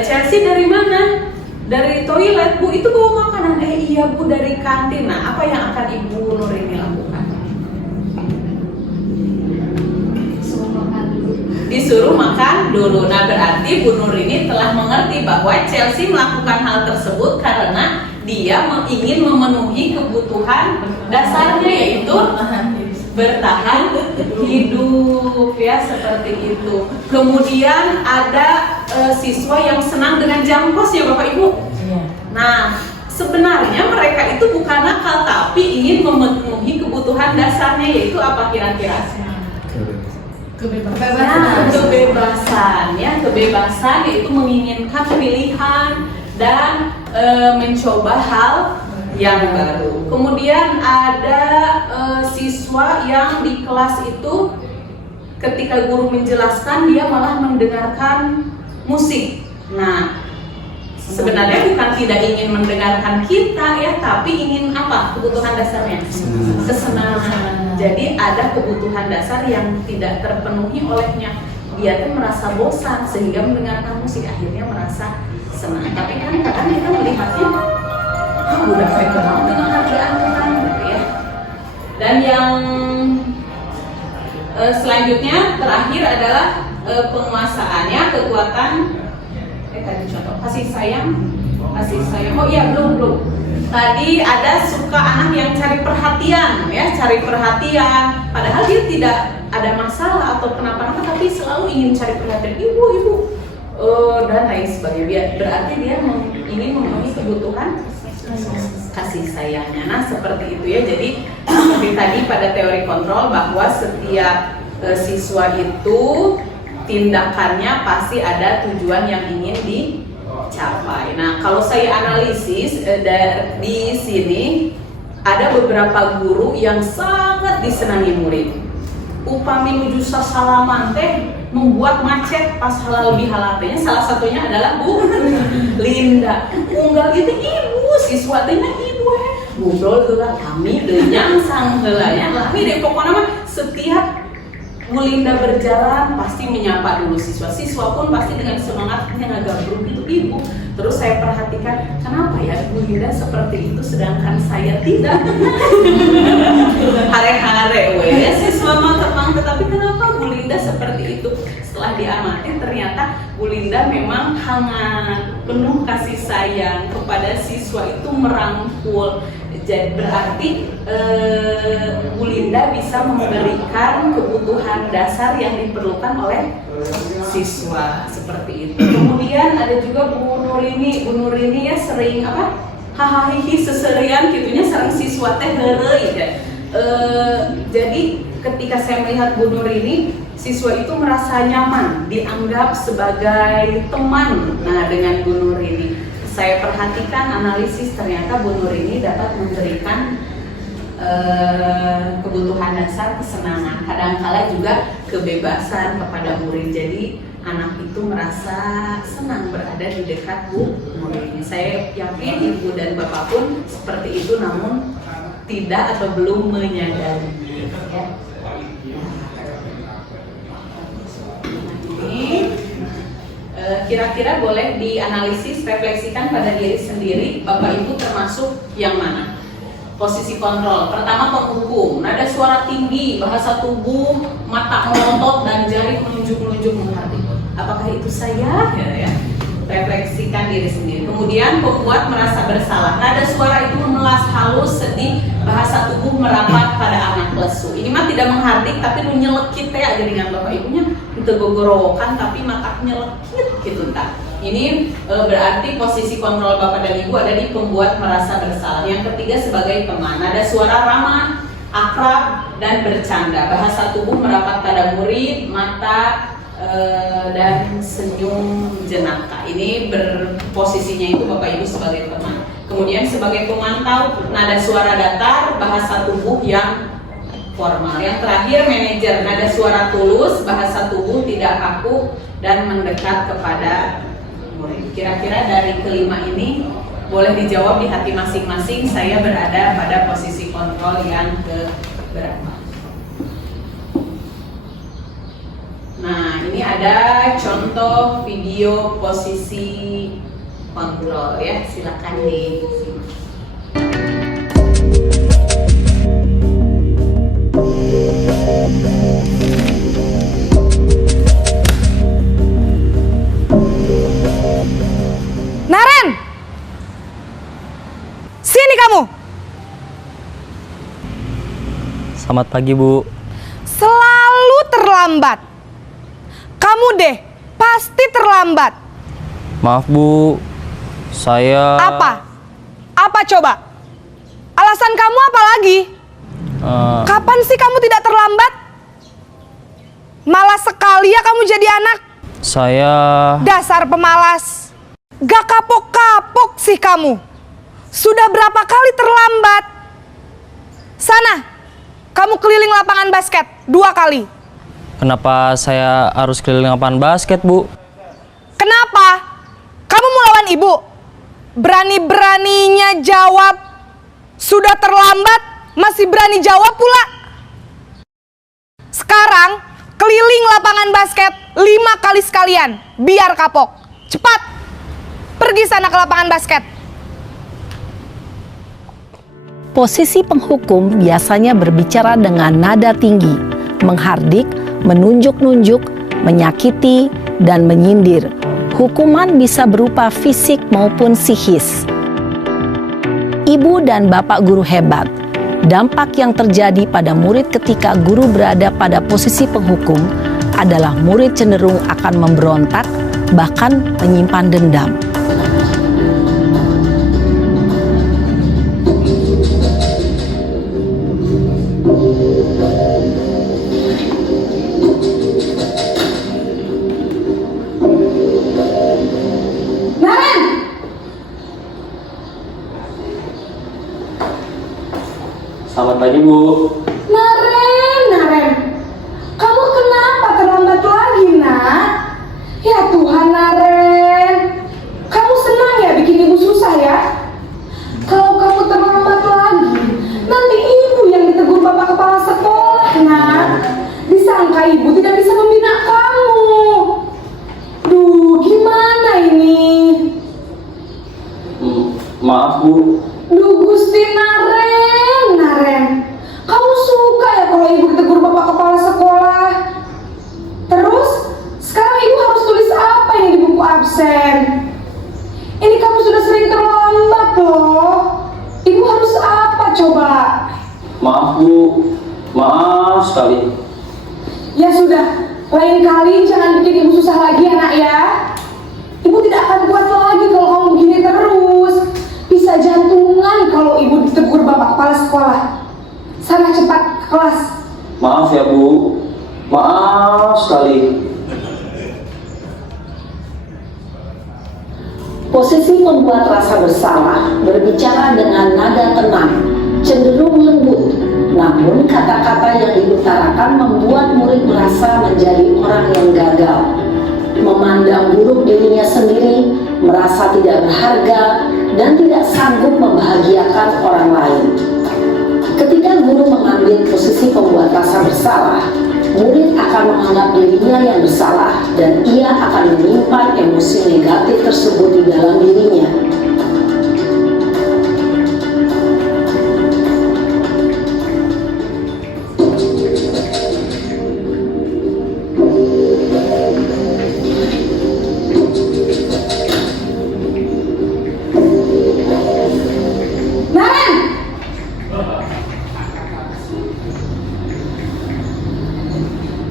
Chelsea dari mana? Dari toilet, Bu. Itu bawa makanan. Iya Bu, dari kantin. Nah, apa yang akan Ibu Nur ini lakukan? Disuruh makan dulu. Nah, berarti Bu Nur ini telah mengerti bahwa Chelsea melakukan hal tersebut karena dia ingin memenuhi kebutuhan dasarnya, yaitu bertahan hidup ya, seperti itu. Kemudian ada siswa yang senang dengan jam kos ya Bapak Ibu. Nah, sebenarnya mereka itu bukan nakal, tapi ingin memenuhi kebutuhan dasarnya, yaitu apa kira-kira? Kebebasan ya, kebebasan yaitu menginginkan pilihan dan mencoba hal yang baru. Kemudian ada siswa yang di kelas itu ketika guru menjelaskan dia malah mendengarkan musik. Nah, sebenarnya bukan tidak ingin mendengarkan kita ya, tapi ingin apa? Kebutuhan dasarnya kesenangan. Jadi ada kebutuhan dasar yang tidak terpenuhi dia tuh merasa bosan sehingga mendengarkan musik akhirnya merasa senang. Tapi kan kadang kita melihatnya udah saya kenal dengan kerjaan Tuhan gitu ya. Dan yang selanjutnya terakhir adalah penguasaannya, kekuatan tadi contoh kasih sayang. Oh iya, belum. Tadi ada suka anak yang cari perhatian ya, cari perhatian padahal dia tidak ada masalah atau kenapa-napa, tapi selalu ingin cari perhatian ibu dan lain sebagainya. Berarti dia ingin memenuhi kebutuhan kasih sayangnya. Nah, seperti itu ya. Jadi seperti tadi pada teori kontrol bahwa setiap siswa itu tindakannya pasti ada tujuan yang ingin dicapai. Nah, kalau saya analisis di sini ada beberapa guru yang sangat disenangi murid. Upami nuju sasalaman teh membuat macet pas halal bihalatnya. Salah satunya adalah Bu Linda. Unggal itu ibu, siswa teh ibu ngobrol heula kami deui nyangsang heula nya. Kami deh pokoknya mah setiap Bu Linda berjalan pasti menyapa dulu siswa. Siswa pun pasti dengan semangatnya ngagabruk itu ibu. Terus saya perhatikan, kenapa ya Bu Linda seperti itu sedangkan saya tidak? Hare-hare siswa mah tenang, tetapi kenapa Bu Linda seperti itu? Setelah diamati ternyata Bu Linda memang hangat, penuh kasih sayang kepada siswa itu, merangkul. Jadi berarti Bu Linda bisa memberikan kebutuhan dasar yang diperlukan oleh siswa seperti itu. Kemudian ada juga Bu Nurini ya sering hahaha seserian gitunya sareng siswa teh heureuy ya. Jadi ketika saya melihat Bu Nurini, siswa itu merasa nyaman, dianggap sebagai teman. Nah, dengan Bu Nurini saya perhatikan analisis, ternyata Bu Nurini dapat memberikan kebutuhan dasar, kesenangan, kadangkala juga kebebasan kepada murid. Jadi anak itu merasa senang berada di dekat Bu Nurini. Saya yakin ibu dan bapak pun seperti itu, namun tidak atau belum menyadari. Ya. Kira-kira boleh dianalisis, refleksikan pada diri sendiri, Bapak Ibu termasuk yang mana? Posisi kontrol, pertama penghukum, nada suara tinggi, bahasa tubuh, mata melotot dan jari menunjuk-nunjuk menghati. Apakah itu saya? Ya. Refleksikan diri sendiri. Kemudian pembuat merasa bersalah, nada suara itu memelas halus, sedih, bahasa tubuh merapat pada anak lesu. Ini mah tidak menghardik tapi nyelekit ya dengan Bapak Ibunya, itu gogorokan tapi mata nyelekit gitu entah. Ini berarti posisi kontrol Bapak dan Ibu ada di pembuat merasa bersalah. Yang ketiga sebagai teman, ada suara ramah, akrab dan bercanda, bahasa tubuh merapat pada murid, mata dan senyum jenaka. Ini berposisinya itu Bapak Ibu sebagai teman. Kemudian sebagai pemantau, nada suara datar, bahasa tubuh yang formal. Yang terakhir manajer, nada suara tulus, bahasa tubuh tidak kaku dan mendekat kepada murid. Kira-kira dari kelima ini boleh dijawab di hati masing-masing, saya berada pada posisi kontrol yang keberapa. Nah, ini ada contoh video posisi kontrol ya, silakan disimak. Naren, sini kamu. Selamat pagi, Bu. Selalu terlambat. Kamu deh, pasti terlambat. Maaf, Bu. Saya... Apa coba? Alasan kamu apa lagi? Kapan sih kamu tidak terlambat? Malas sekali ya kamu jadi anak. Saya... Dasar pemalas. Gak kapok-kapok sih kamu. Sudah berapa kali terlambat? Sana, kamu keliling lapangan basket 2 kali. Kenapa saya harus keliling lapangan basket, Bu? Kenapa? Kamu mau lawan ibu? Berani-beraninya jawab. Sudah terlambat, masih berani jawab pula. Sekarang, keliling lapangan basket 5 kali sekalian, biar kapok. Cepat, pergi sana ke lapangan basket. Posisi penghukum biasanya berbicara dengan nada tinggi, menghardik, menunjuk-nunjuk, menyakiti, dan menyindir. Hukuman bisa berupa fisik maupun psikis. Ibu dan bapak guru hebat. Dampak yang terjadi pada murid ketika guru berada pada posisi penghukum adalah murid cenderung akan memberontak, bahkan menyimpan dendam. Selamat pagi, Bu. Naren, kamu kenapa terlambat lagi, nak? Ya Tuhan, Naren, kamu senang ya bikin ibu susah ya? Kalau kamu terlambat lagi, nanti ibu yang ditegur bapak kepala sekolah, nak. Disangka ibu tidak bisa membina kamu. Duh, gimana ini? Maaf, Bu. Duh, Gusti Naren, kamu suka ya kalau ibu ditegur bapak kepala sekolah? Terus, sekarang ibu harus tulis apa yang di buku absen? Ini kamu sudah sering terlambat loh. Ibu harus apa coba? Maaf, Bu. Maaf sekali. Ya sudah, lain kali jangan bikin ibu susah lagi ya, nak ya. Ibu tidak akan kuat lagi kalau kamu begini terus. Bisa jantungan kalau ibu ditegur bapak kepala sekolah. Sana cepat ke kelas. Maaf ya, Bu. Maaf sekali. Posisi membuat rasa bersalah berbicara dengan nada tenang, cenderung lembut. Namun kata-kata yang diutarakan membuat murid merasa menjadi orang yang gagal, memandang buruk dirinya sendiri, merasa tidak berharga, dan tidak sanggup membahagiakan orang lain. Ketika guru mengambil posisi pembuat rasa bersalah, murid akan menganggap dirinya yang bersalah dan ia akan menyimpan emosi negatif tersebut di dalam dirinya.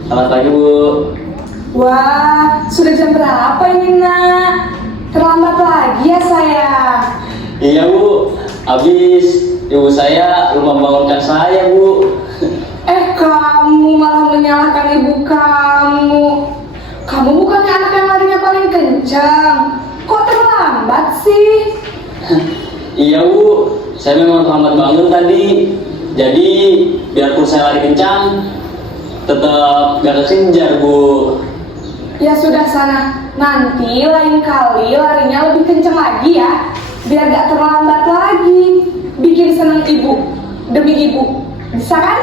Selamat pagi, Bu. Wah, sudah jam berapa ini, nak? Terlambat lagi ya, sayang? Iya, Bu. Habis ibu saya belum membangunkan saya, Bu. Kamu malah menyalahkan ibu kamu. Kamu bukannya anak yang larinya paling kencang. Kok terlambat sih? Iya, Bu. Saya memang terlambat bangun tadi. Jadi, biarpun saya lari kencang, tetap gak kekejar, Bu. Ya sudah sana, nanti lain kali larinya lebih kencang lagi ya, biar gak terlambat lagi. Bikin seneng ibu, demi ibu, bisa kan?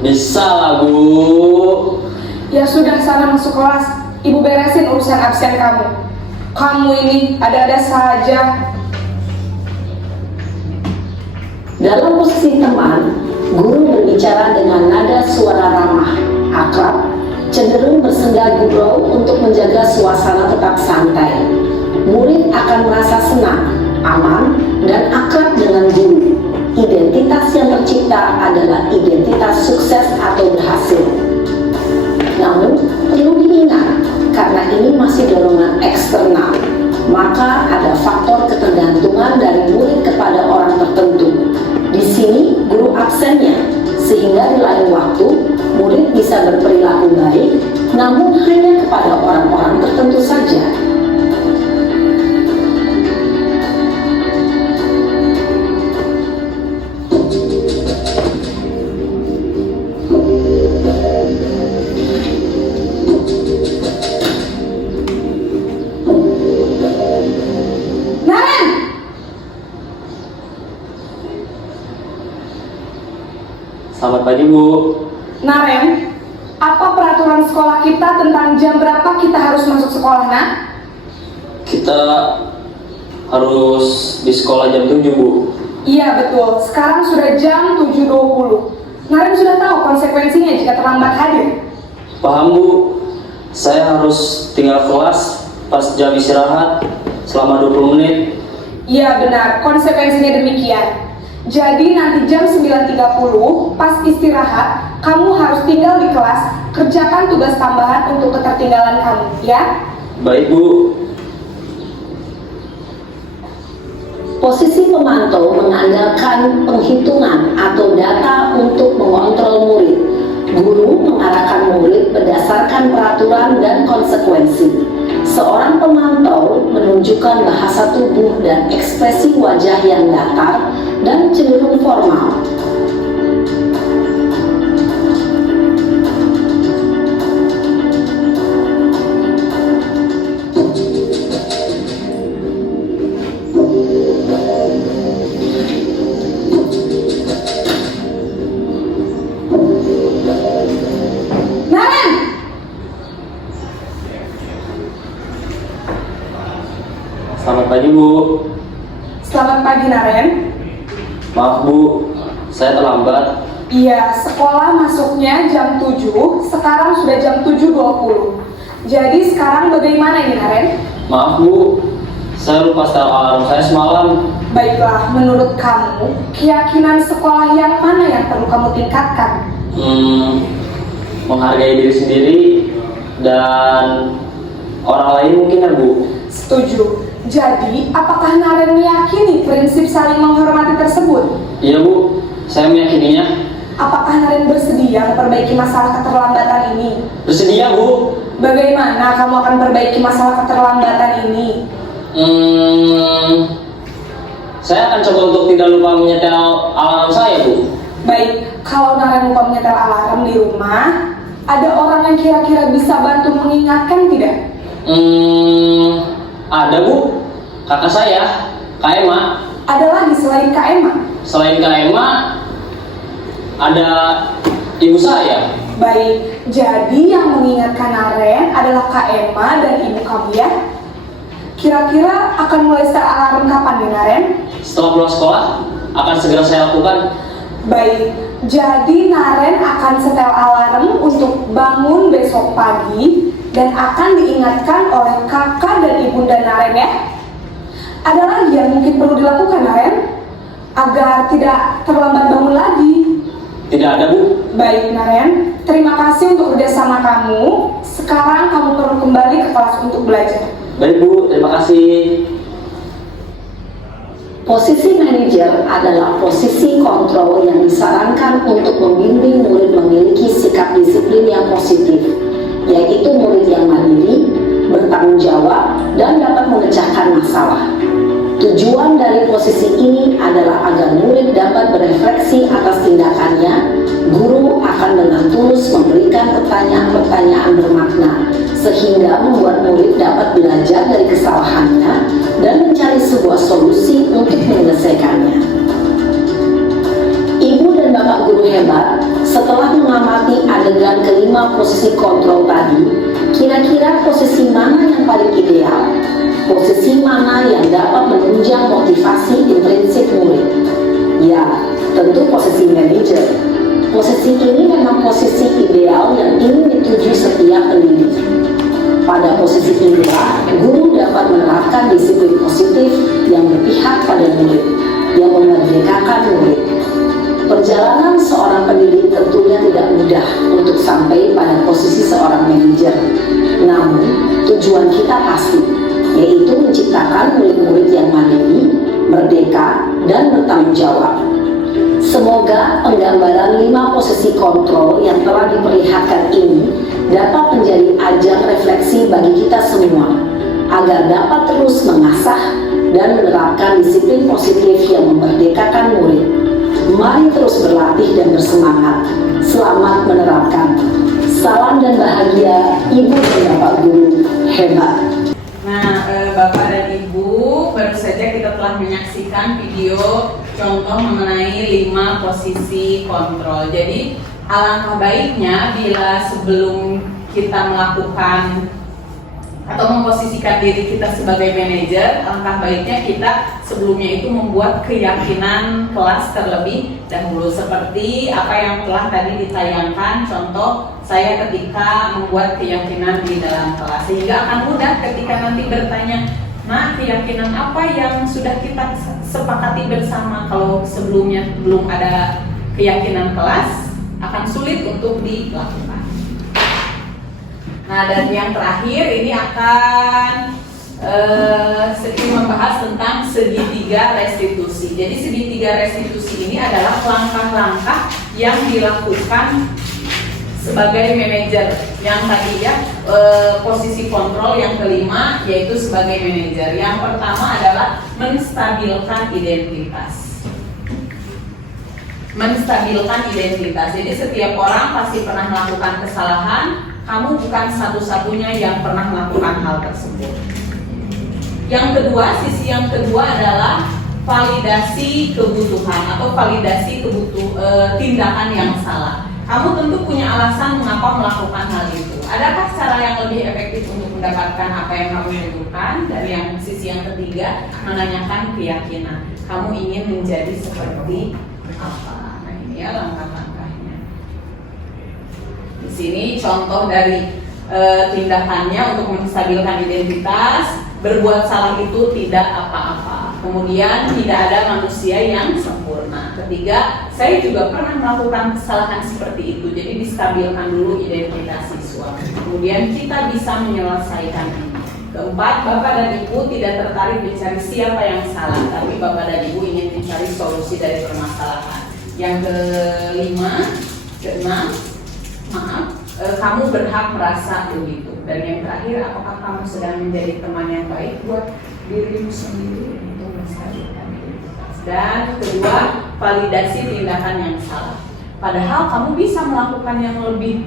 Bisa lah, Bu. Ya sudah sana masuk kelas, ibu beresin urusan absen kamu. Kamu ini ada-ada saja. Dalam posisi teman, guru berbicara dengan nada suara ramah, akrab, cenderung bersenda gurau untuk menjaga suasana tetap santai. Murid akan merasa senang, aman, dan akrab dengan guru. Identitas yang tercipta adalah identitas sukses atau berhasil. Namun, perlu diingat, karena ini masih dorongan eksternal, maka ada faktor ketergantungan dari murid kepada orang tertentu. Di sini, guru absennya, sehingga di lain waktu, murid bisa berperilaku baik, namun hanya kepada orang-orang tertentu saja. Selamat pagi, Bu. Naren, apa peraturan peraturan sekolah kita tentang jam berapa kita harus masuk sekolah, nak? Kita harus di sekolah jam 7, Bu. Iya betul, sekarang sudah jam 7.20. Naren sudah tahu konsekuensinya jika terlambat hadir. Paham, Bu. Saya harus tinggal kelas pas jam istirahat selama 20 menit. Iya benar, konsekuensinya demikian. Jadi nanti jam 9.30 pas istirahat, kamu harus tinggal di kelas, kerjakan tugas tambahan untuk ketertinggalan kamu, ya? Baik, Bu. Posisi pemantau mengandalkan penghitungan atau data untuk mengontrol murid. Guru mengarahkan murid berdasarkan peraturan dan konsekuensi. Seorang pemantau menunjukkan bahasa tubuh dan ekspresi wajah yang datar dan cenderung formal. Naren! Selamat pagi, Bu. Selamat pagi, Naren. Maaf, Bu. Saya terlambat. Iya, sekolah masuknya jam 7, sekarang sudah jam 7.20. Jadi sekarang bagaimana ini, Naren? Maaf, Bu. Saya lupa setel alarm saya semalam. Baiklah, menurut kamu, keyakinan sekolah yang mana yang perlu kamu tingkatkan? Menghargai diri sendiri dan orang lain mungkin, ya, Bu. Setuju. Jadi, apakah Naren meyakini prinsip saling menghormati tersebut? Iya, Bu. Saya meyakininya. Apakah Naren bersedia memperbaiki masalah keterlambatan ini? Bersedia, Bu. Bagaimana kamu akan perbaiki masalah keterlambatan ini? Saya akan coba untuk tidak lupa menyetel alarm saya, Bu. Baik, kalau Naren lupa menyetel alarm di rumah, ada orang yang kira-kira bisa bantu mengingatkan tidak? Ada, Bu. Kakak saya, Kak Emma. Ada lagi selain Kak Emma? Selain Kak Emma, ada ibu saya. Baik, jadi yang mengingatkan Naren adalah Kak Emma dan ibu kamu, ya? Kira-kira akan mulai setel alarm kapan nih, Naren? Setelah pulang sekolah, akan segera saya lakukan. Baik, jadi Naren akan setel alarm untuk bangun besok pagi dan akan diingatkan oleh kakak dan ibunda Naren, ya? Ada lagi yang mungkin perlu dilakukan, Naren? Agar tidak terlambat bangun lagi. Tidak ada, Bu. Baik, Naren. Terima kasih untuk kerjasama kamu. Sekarang kamu perlu kembali ke kelas untuk belajar. Baik, Bu. Terima kasih. Posisi manajer adalah posisi kontrol yang disarankan untuk membimbing murid memiliki sikap disiplin yang positif, yaitu murid yang mandiri, bertanggung jawab, dan dapat memecahkan masalah. Tujuan dari posisi ini adalah agar murid dapat berefleksi atas tindakannya. Guru akan dengan tulus memberikan pertanyaan-pertanyaan bermakna, sehingga membuat murid dapat belajar dari kesalahannya dan mencari sebuah solusi untuk menyelesaikannya. Ibu dan bapak guru hebat, setelah mengamati adegan kelima posisi kontrol tadi, kira-kira posisi mana yang paling ideal? Posisi mana yang dapat menunjang motivasi intrinsik murid? Ya, tentu posisi manajer. Posisi ini memang posisi ideal yang ingin dituju setiap pendidik. Pada posisi inilah, guru dapat menerapkan disiplin positif yang berpihak pada murid, yang memerdekakan murid. Perjalanan seorang pendidik tentunya tidak mudah untuk sampai pada posisi seorang manajer. Namun, tujuan kita pasti, yaitu menciptakan murid-murid yang mandiri, merdeka, dan bertanggung jawab. Semoga penggambaran 5 posisi kontrol yang telah diperlihatkan ini dapat menjadi ajang refleksi bagi kita semua, agar dapat terus mengasah dan menerapkan disiplin positif yang memerdekakan murid. Mari terus berlatih dan bersemangat. Selamat menerapkan. Salam dan bahagia, Ibu dan Bapak Guru hebat. Nah, Bapak dan Ibu, baru saja kita telah menyaksikan video contoh mengenai 5 posisi kontrol. Jadi, alangkah baiknya bila sebelum kita melakukan atau memposisikan diri kita sebagai manajer, alangkah baiknya kita sebelumnya itu membuat keyakinan kelas terlebih dahulu, seperti apa yang telah tadi ditayangkan. Contoh saya ketika membuat keyakinan di dalam kelas, sehingga akan mudah ketika nanti bertanya, nah keyakinan apa yang sudah kita sepakati bersama. Kalau sebelumnya belum ada keyakinan kelas, akan sulit untuk dilakukan. Nah, dan yang terakhir ini akan sedikit membahas tentang segitiga restitusi. Jadi segitiga restitusi ini adalah langkah-langkah yang dilakukan sebagai manajer. Yang tadi ya, posisi kontrol yang kelima yaitu sebagai manajer. Yang pertama adalah menstabilkan identitas. Menstabilkan identitas. Jadi setiap orang pasti pernah melakukan kesalahan. Kamu bukan satu-satunya yang pernah melakukan hal tersebut. Yang kedua, sisi yang kedua adalah validasi kebutuhan atau validasi tindakan yang salah. Kamu tentu punya alasan mengapa melakukan hal itu. Adakah cara yang lebih efektif untuk mendapatkan apa yang kamu butuhkan? Dan yang sisi yang ketiga, menanyakan keyakinan. Kamu ingin menjadi seperti apa? Nah, ini ya langkah-langkahnya. Di sini contoh dari tindakannya untuk menstabilkan identitas. Berbuat salah itu tidak apa-apa. Kemudian tidak ada manusia yang sempurna. Ketiga, saya juga pernah melakukan kesalahan seperti itu. Jadi distabilkan dulu identitas siswa. Kemudian kita bisa menyelesaikan ini. Keempat, Bapak dan Ibu tidak tertarik mencari siapa yang salah, tapi Bapak dan Ibu ingin mencari solusi dari permasalahan. Yang keenam, kamu berhak merasa begitu. Dan yang terakhir, apakah kamu sedang menjadi teman yang baik buat dirimu sendiri untuk menstabilkan identitas. Dan kedua, validasi tindakan yang salah. Padahal kamu bisa melakukan yang lebih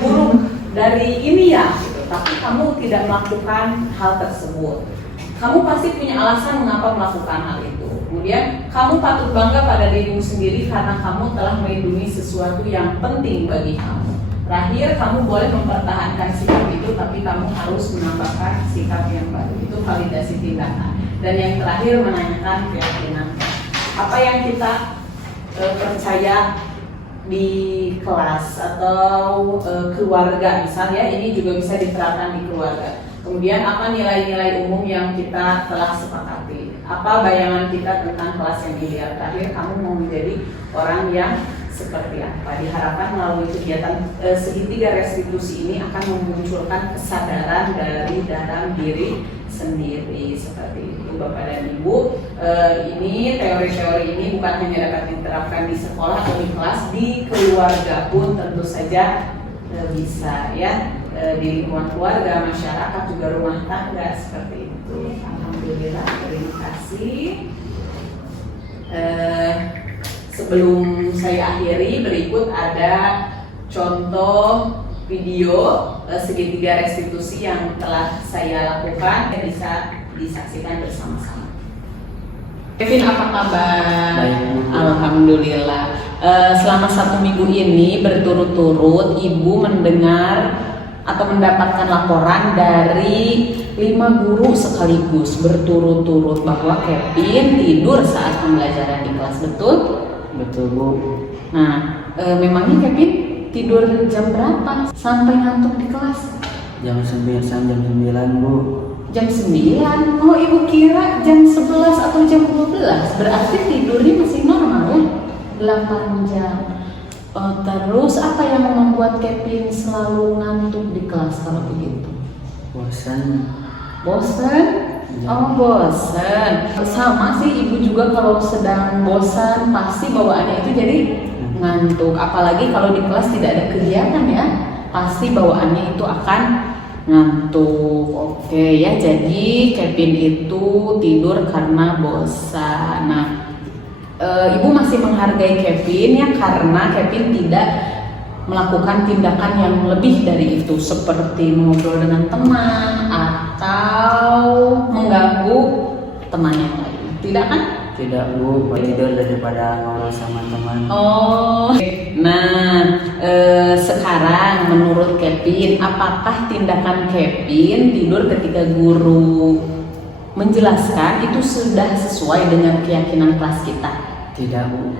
buruk dari ini ya, gitu. Tapi kamu tidak melakukan hal tersebut. Kamu pasti punya alasan mengapa melakukan hal itu. Kemudian kamu patut bangga pada dirimu sendiri karena kamu telah melindungi sesuatu yang penting bagi kamu. Terakhir, kamu boleh mempertahankan sikap itu, tapi kamu harus menambahkan sikap yang baru. Itu validasi tindakan. Dan yang terakhir, menanyakan keyakinan. Apa yang kita percaya di kelas atau keluarga, misalnya ini juga bisa diterapkan di keluarga. Kemudian apa nilai-nilai umum yang kita telah sepakati? Apa bayangan kita tentang kelas yang ideal? Terakhir, kamu mau menjadi orang yang seperti apa? Diharapkan melalui kegiatan segitiga restitusi ini akan memunculkan kesadaran dari dalam diri sendiri. Seperti itu Bapak dan Ibu. Ini teori-teori ini bukan hanya dapat diterapkan di sekolah atau di kelas, di keluarga pun tentu saja bisa ya. Di lingkungan keluarga, masyarakat, juga rumah tangga seperti itu. Alhamdulillah, terima kasih. Sebelum saya akhiri, berikut ada contoh video segitiga restitusi yang telah saya lakukan dan bisa disaksikan bersama-sama. Kevin, apa kabar? Baik. Alhamdulillah. Selama 1 minggu ini berturut-turut Ibu mendengar atau mendapatkan laporan dari 5 guru sekaligus berturut-turut bahwa Kevin tidur saat pembelajaran di kelas, betul? Betul, Bu. Nah, memangnya Kevin tidur jam berapa sampai ngantuk di kelas? Jam 9, Bu. Jam 9? Oh, Ibu kira jam 11 atau jam 12. Berarti tidurnya masih normal ya? 8 jam. Terus apa yang membuat Kevin selalu ngantuk di kelas kalau begitu? Bosan. Bosan? Oh, bosan. Sama sih, Ibu juga kalau sedang bosan pasti bawaannya itu jadi ngantuk. Apalagi kalau di kelas tidak ada kegiatan ya, pasti bawaannya itu akan ngantuk. Oke ya, jadi Kevin itu tidur karena bosan. Nah, Ibu masih menghargai Kevin ya, karena Kevin tidak melakukan tindakan yang lebih dari itu, seperti mengobrol dengan teman atau mengganggu teman yang lain. Tidak kan? Tidak Bu, tidur daripada ngobrol sama teman. Oh, nah sekarang menurut Kevin, apakah tindakan Kevin tidur ketika guru menjelaskan itu sudah sesuai dengan keyakinan kelas kita? Tidak Bu.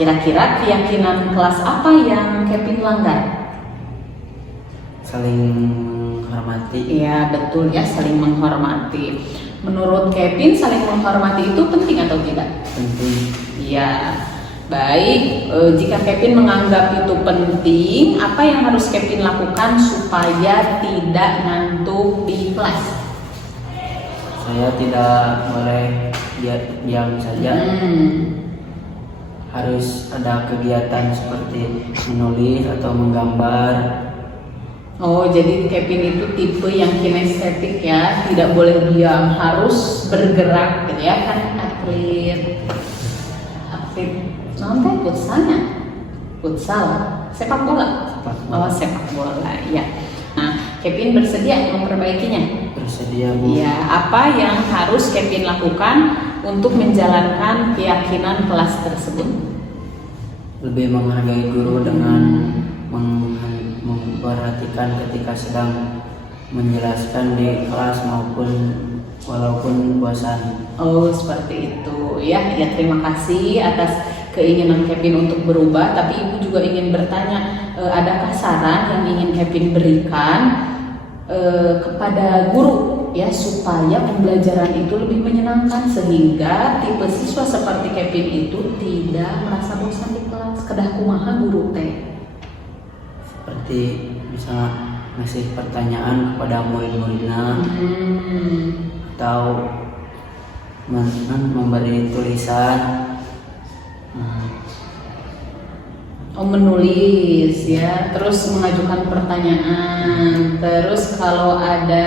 Kira-kira keyakinan kelas apa yang Kevin langgar? Saling menghormati. Iya betul ya, saling menghormati. Menurut Kevin, saling menghormati itu penting atau tidak? Penting. Iya. Baik, jika Kevin menganggap itu penting, apa yang harus Kevin lakukan supaya tidak ngantuk di kelas? Saya tidak boleh diam saja. Harus ada kegiatan seperti menulis atau menggambar. Oh, jadi Kevin itu tipe yang kinestetik ya, tidak boleh diam, harus bergerak gitu ya kan, atlet nonton futsal, sepak bola. Oh, sepak bola ya. Nah, Kevin bersedia memperbaikinya? Bersedia Bu. Ya, apa yang harus Kevin lakukan untuk menjalankan keyakinan kelas tersebut? Lebih menghargai guru dengan memperhatikan ketika sedang menjelaskan di kelas maupun walaupun bosan. Oh, seperti itu ya. Ya, terima kasih atas keinginan Kevin untuk berubah, tapi Ibu juga ingin bertanya, adakah saran yang ingin Kevin berikan kepada guru ya supaya pembelajaran itu lebih menyenangkan sehingga tipe siswa seperti Kevin itu tidak merasa bosan di kelas? Kedah kumaha guru teh? Seperti bisa ngasih pertanyaan kepada murid-muridnya atau memberi tulisan. Oh, menulis ya, terus mengajukan pertanyaan, terus kalau ada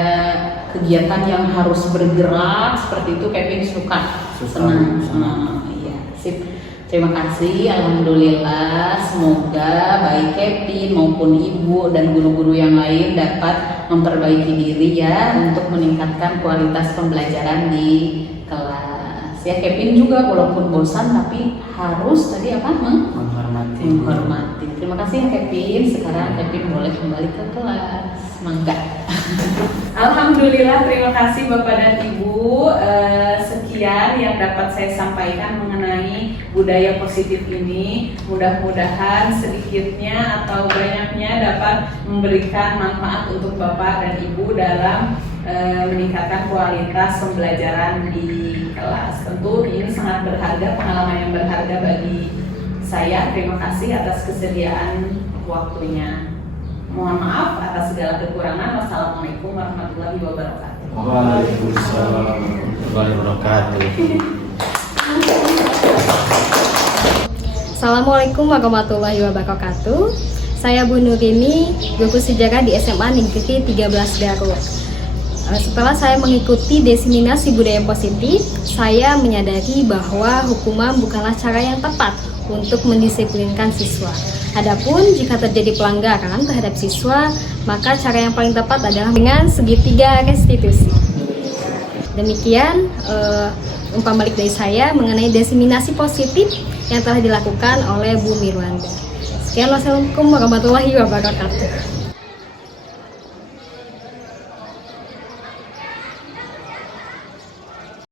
kegiatan yang harus bergerak seperti itu Kevin suka. Senang. Iya, sip. Terima kasih, alhamdulillah. Semoga baik Kevin maupun Ibu dan guru-guru yang lain dapat memperbaiki diri ya untuk meningkatkan kualitas pembelajaran di kelas. Ya, Kevin juga walaupun bosan tapi harus tadi apa? Menghormati. Terima kasih ya Kevin. Sekarang Kevin boleh kembali ke kelas. Mangga. Alhamdulillah, terima kasih Bapak dan Ibu. Sekian yang dapat saya sampaikan mengenai budaya positif ini. Mudah-mudahan sedikitnya atau banyaknya dapat memberikan manfaat untuk Bapak dan Ibu dalam meningkatkan kualitas pembelajaran di kelas. Tentu ini sangat berharga, pengalaman yang berharga bagi saya. Terima kasih atas kesediaan waktunya. Mohon maaf atas segala kekurangan. Wassalamualaikum warahmatullahi wabarakatuh. Waalaikumsalam warahmatullahi wabarakatuh. Assalamualaikum warahmatullahi wabarakatuh. Saya Bu Nurini, guru sejarah di SMA Negeri 13 Garut. Setelah saya mengikuti diseminasi budaya positif, saya menyadari bahwa hukuman bukanlah cara yang tepat untuk mendisiplinkan siswa. Adapun jika terjadi pelanggaran terhadap siswa, maka cara yang paling tepat adalah dengan segitiga restitusi. Demikian umpan balik dari saya mengenai diseminasi positif yang telah dilakukan oleh Bu Mirwanda. Sekian, wassalamualaikum warahmatullahi wabarakatuh.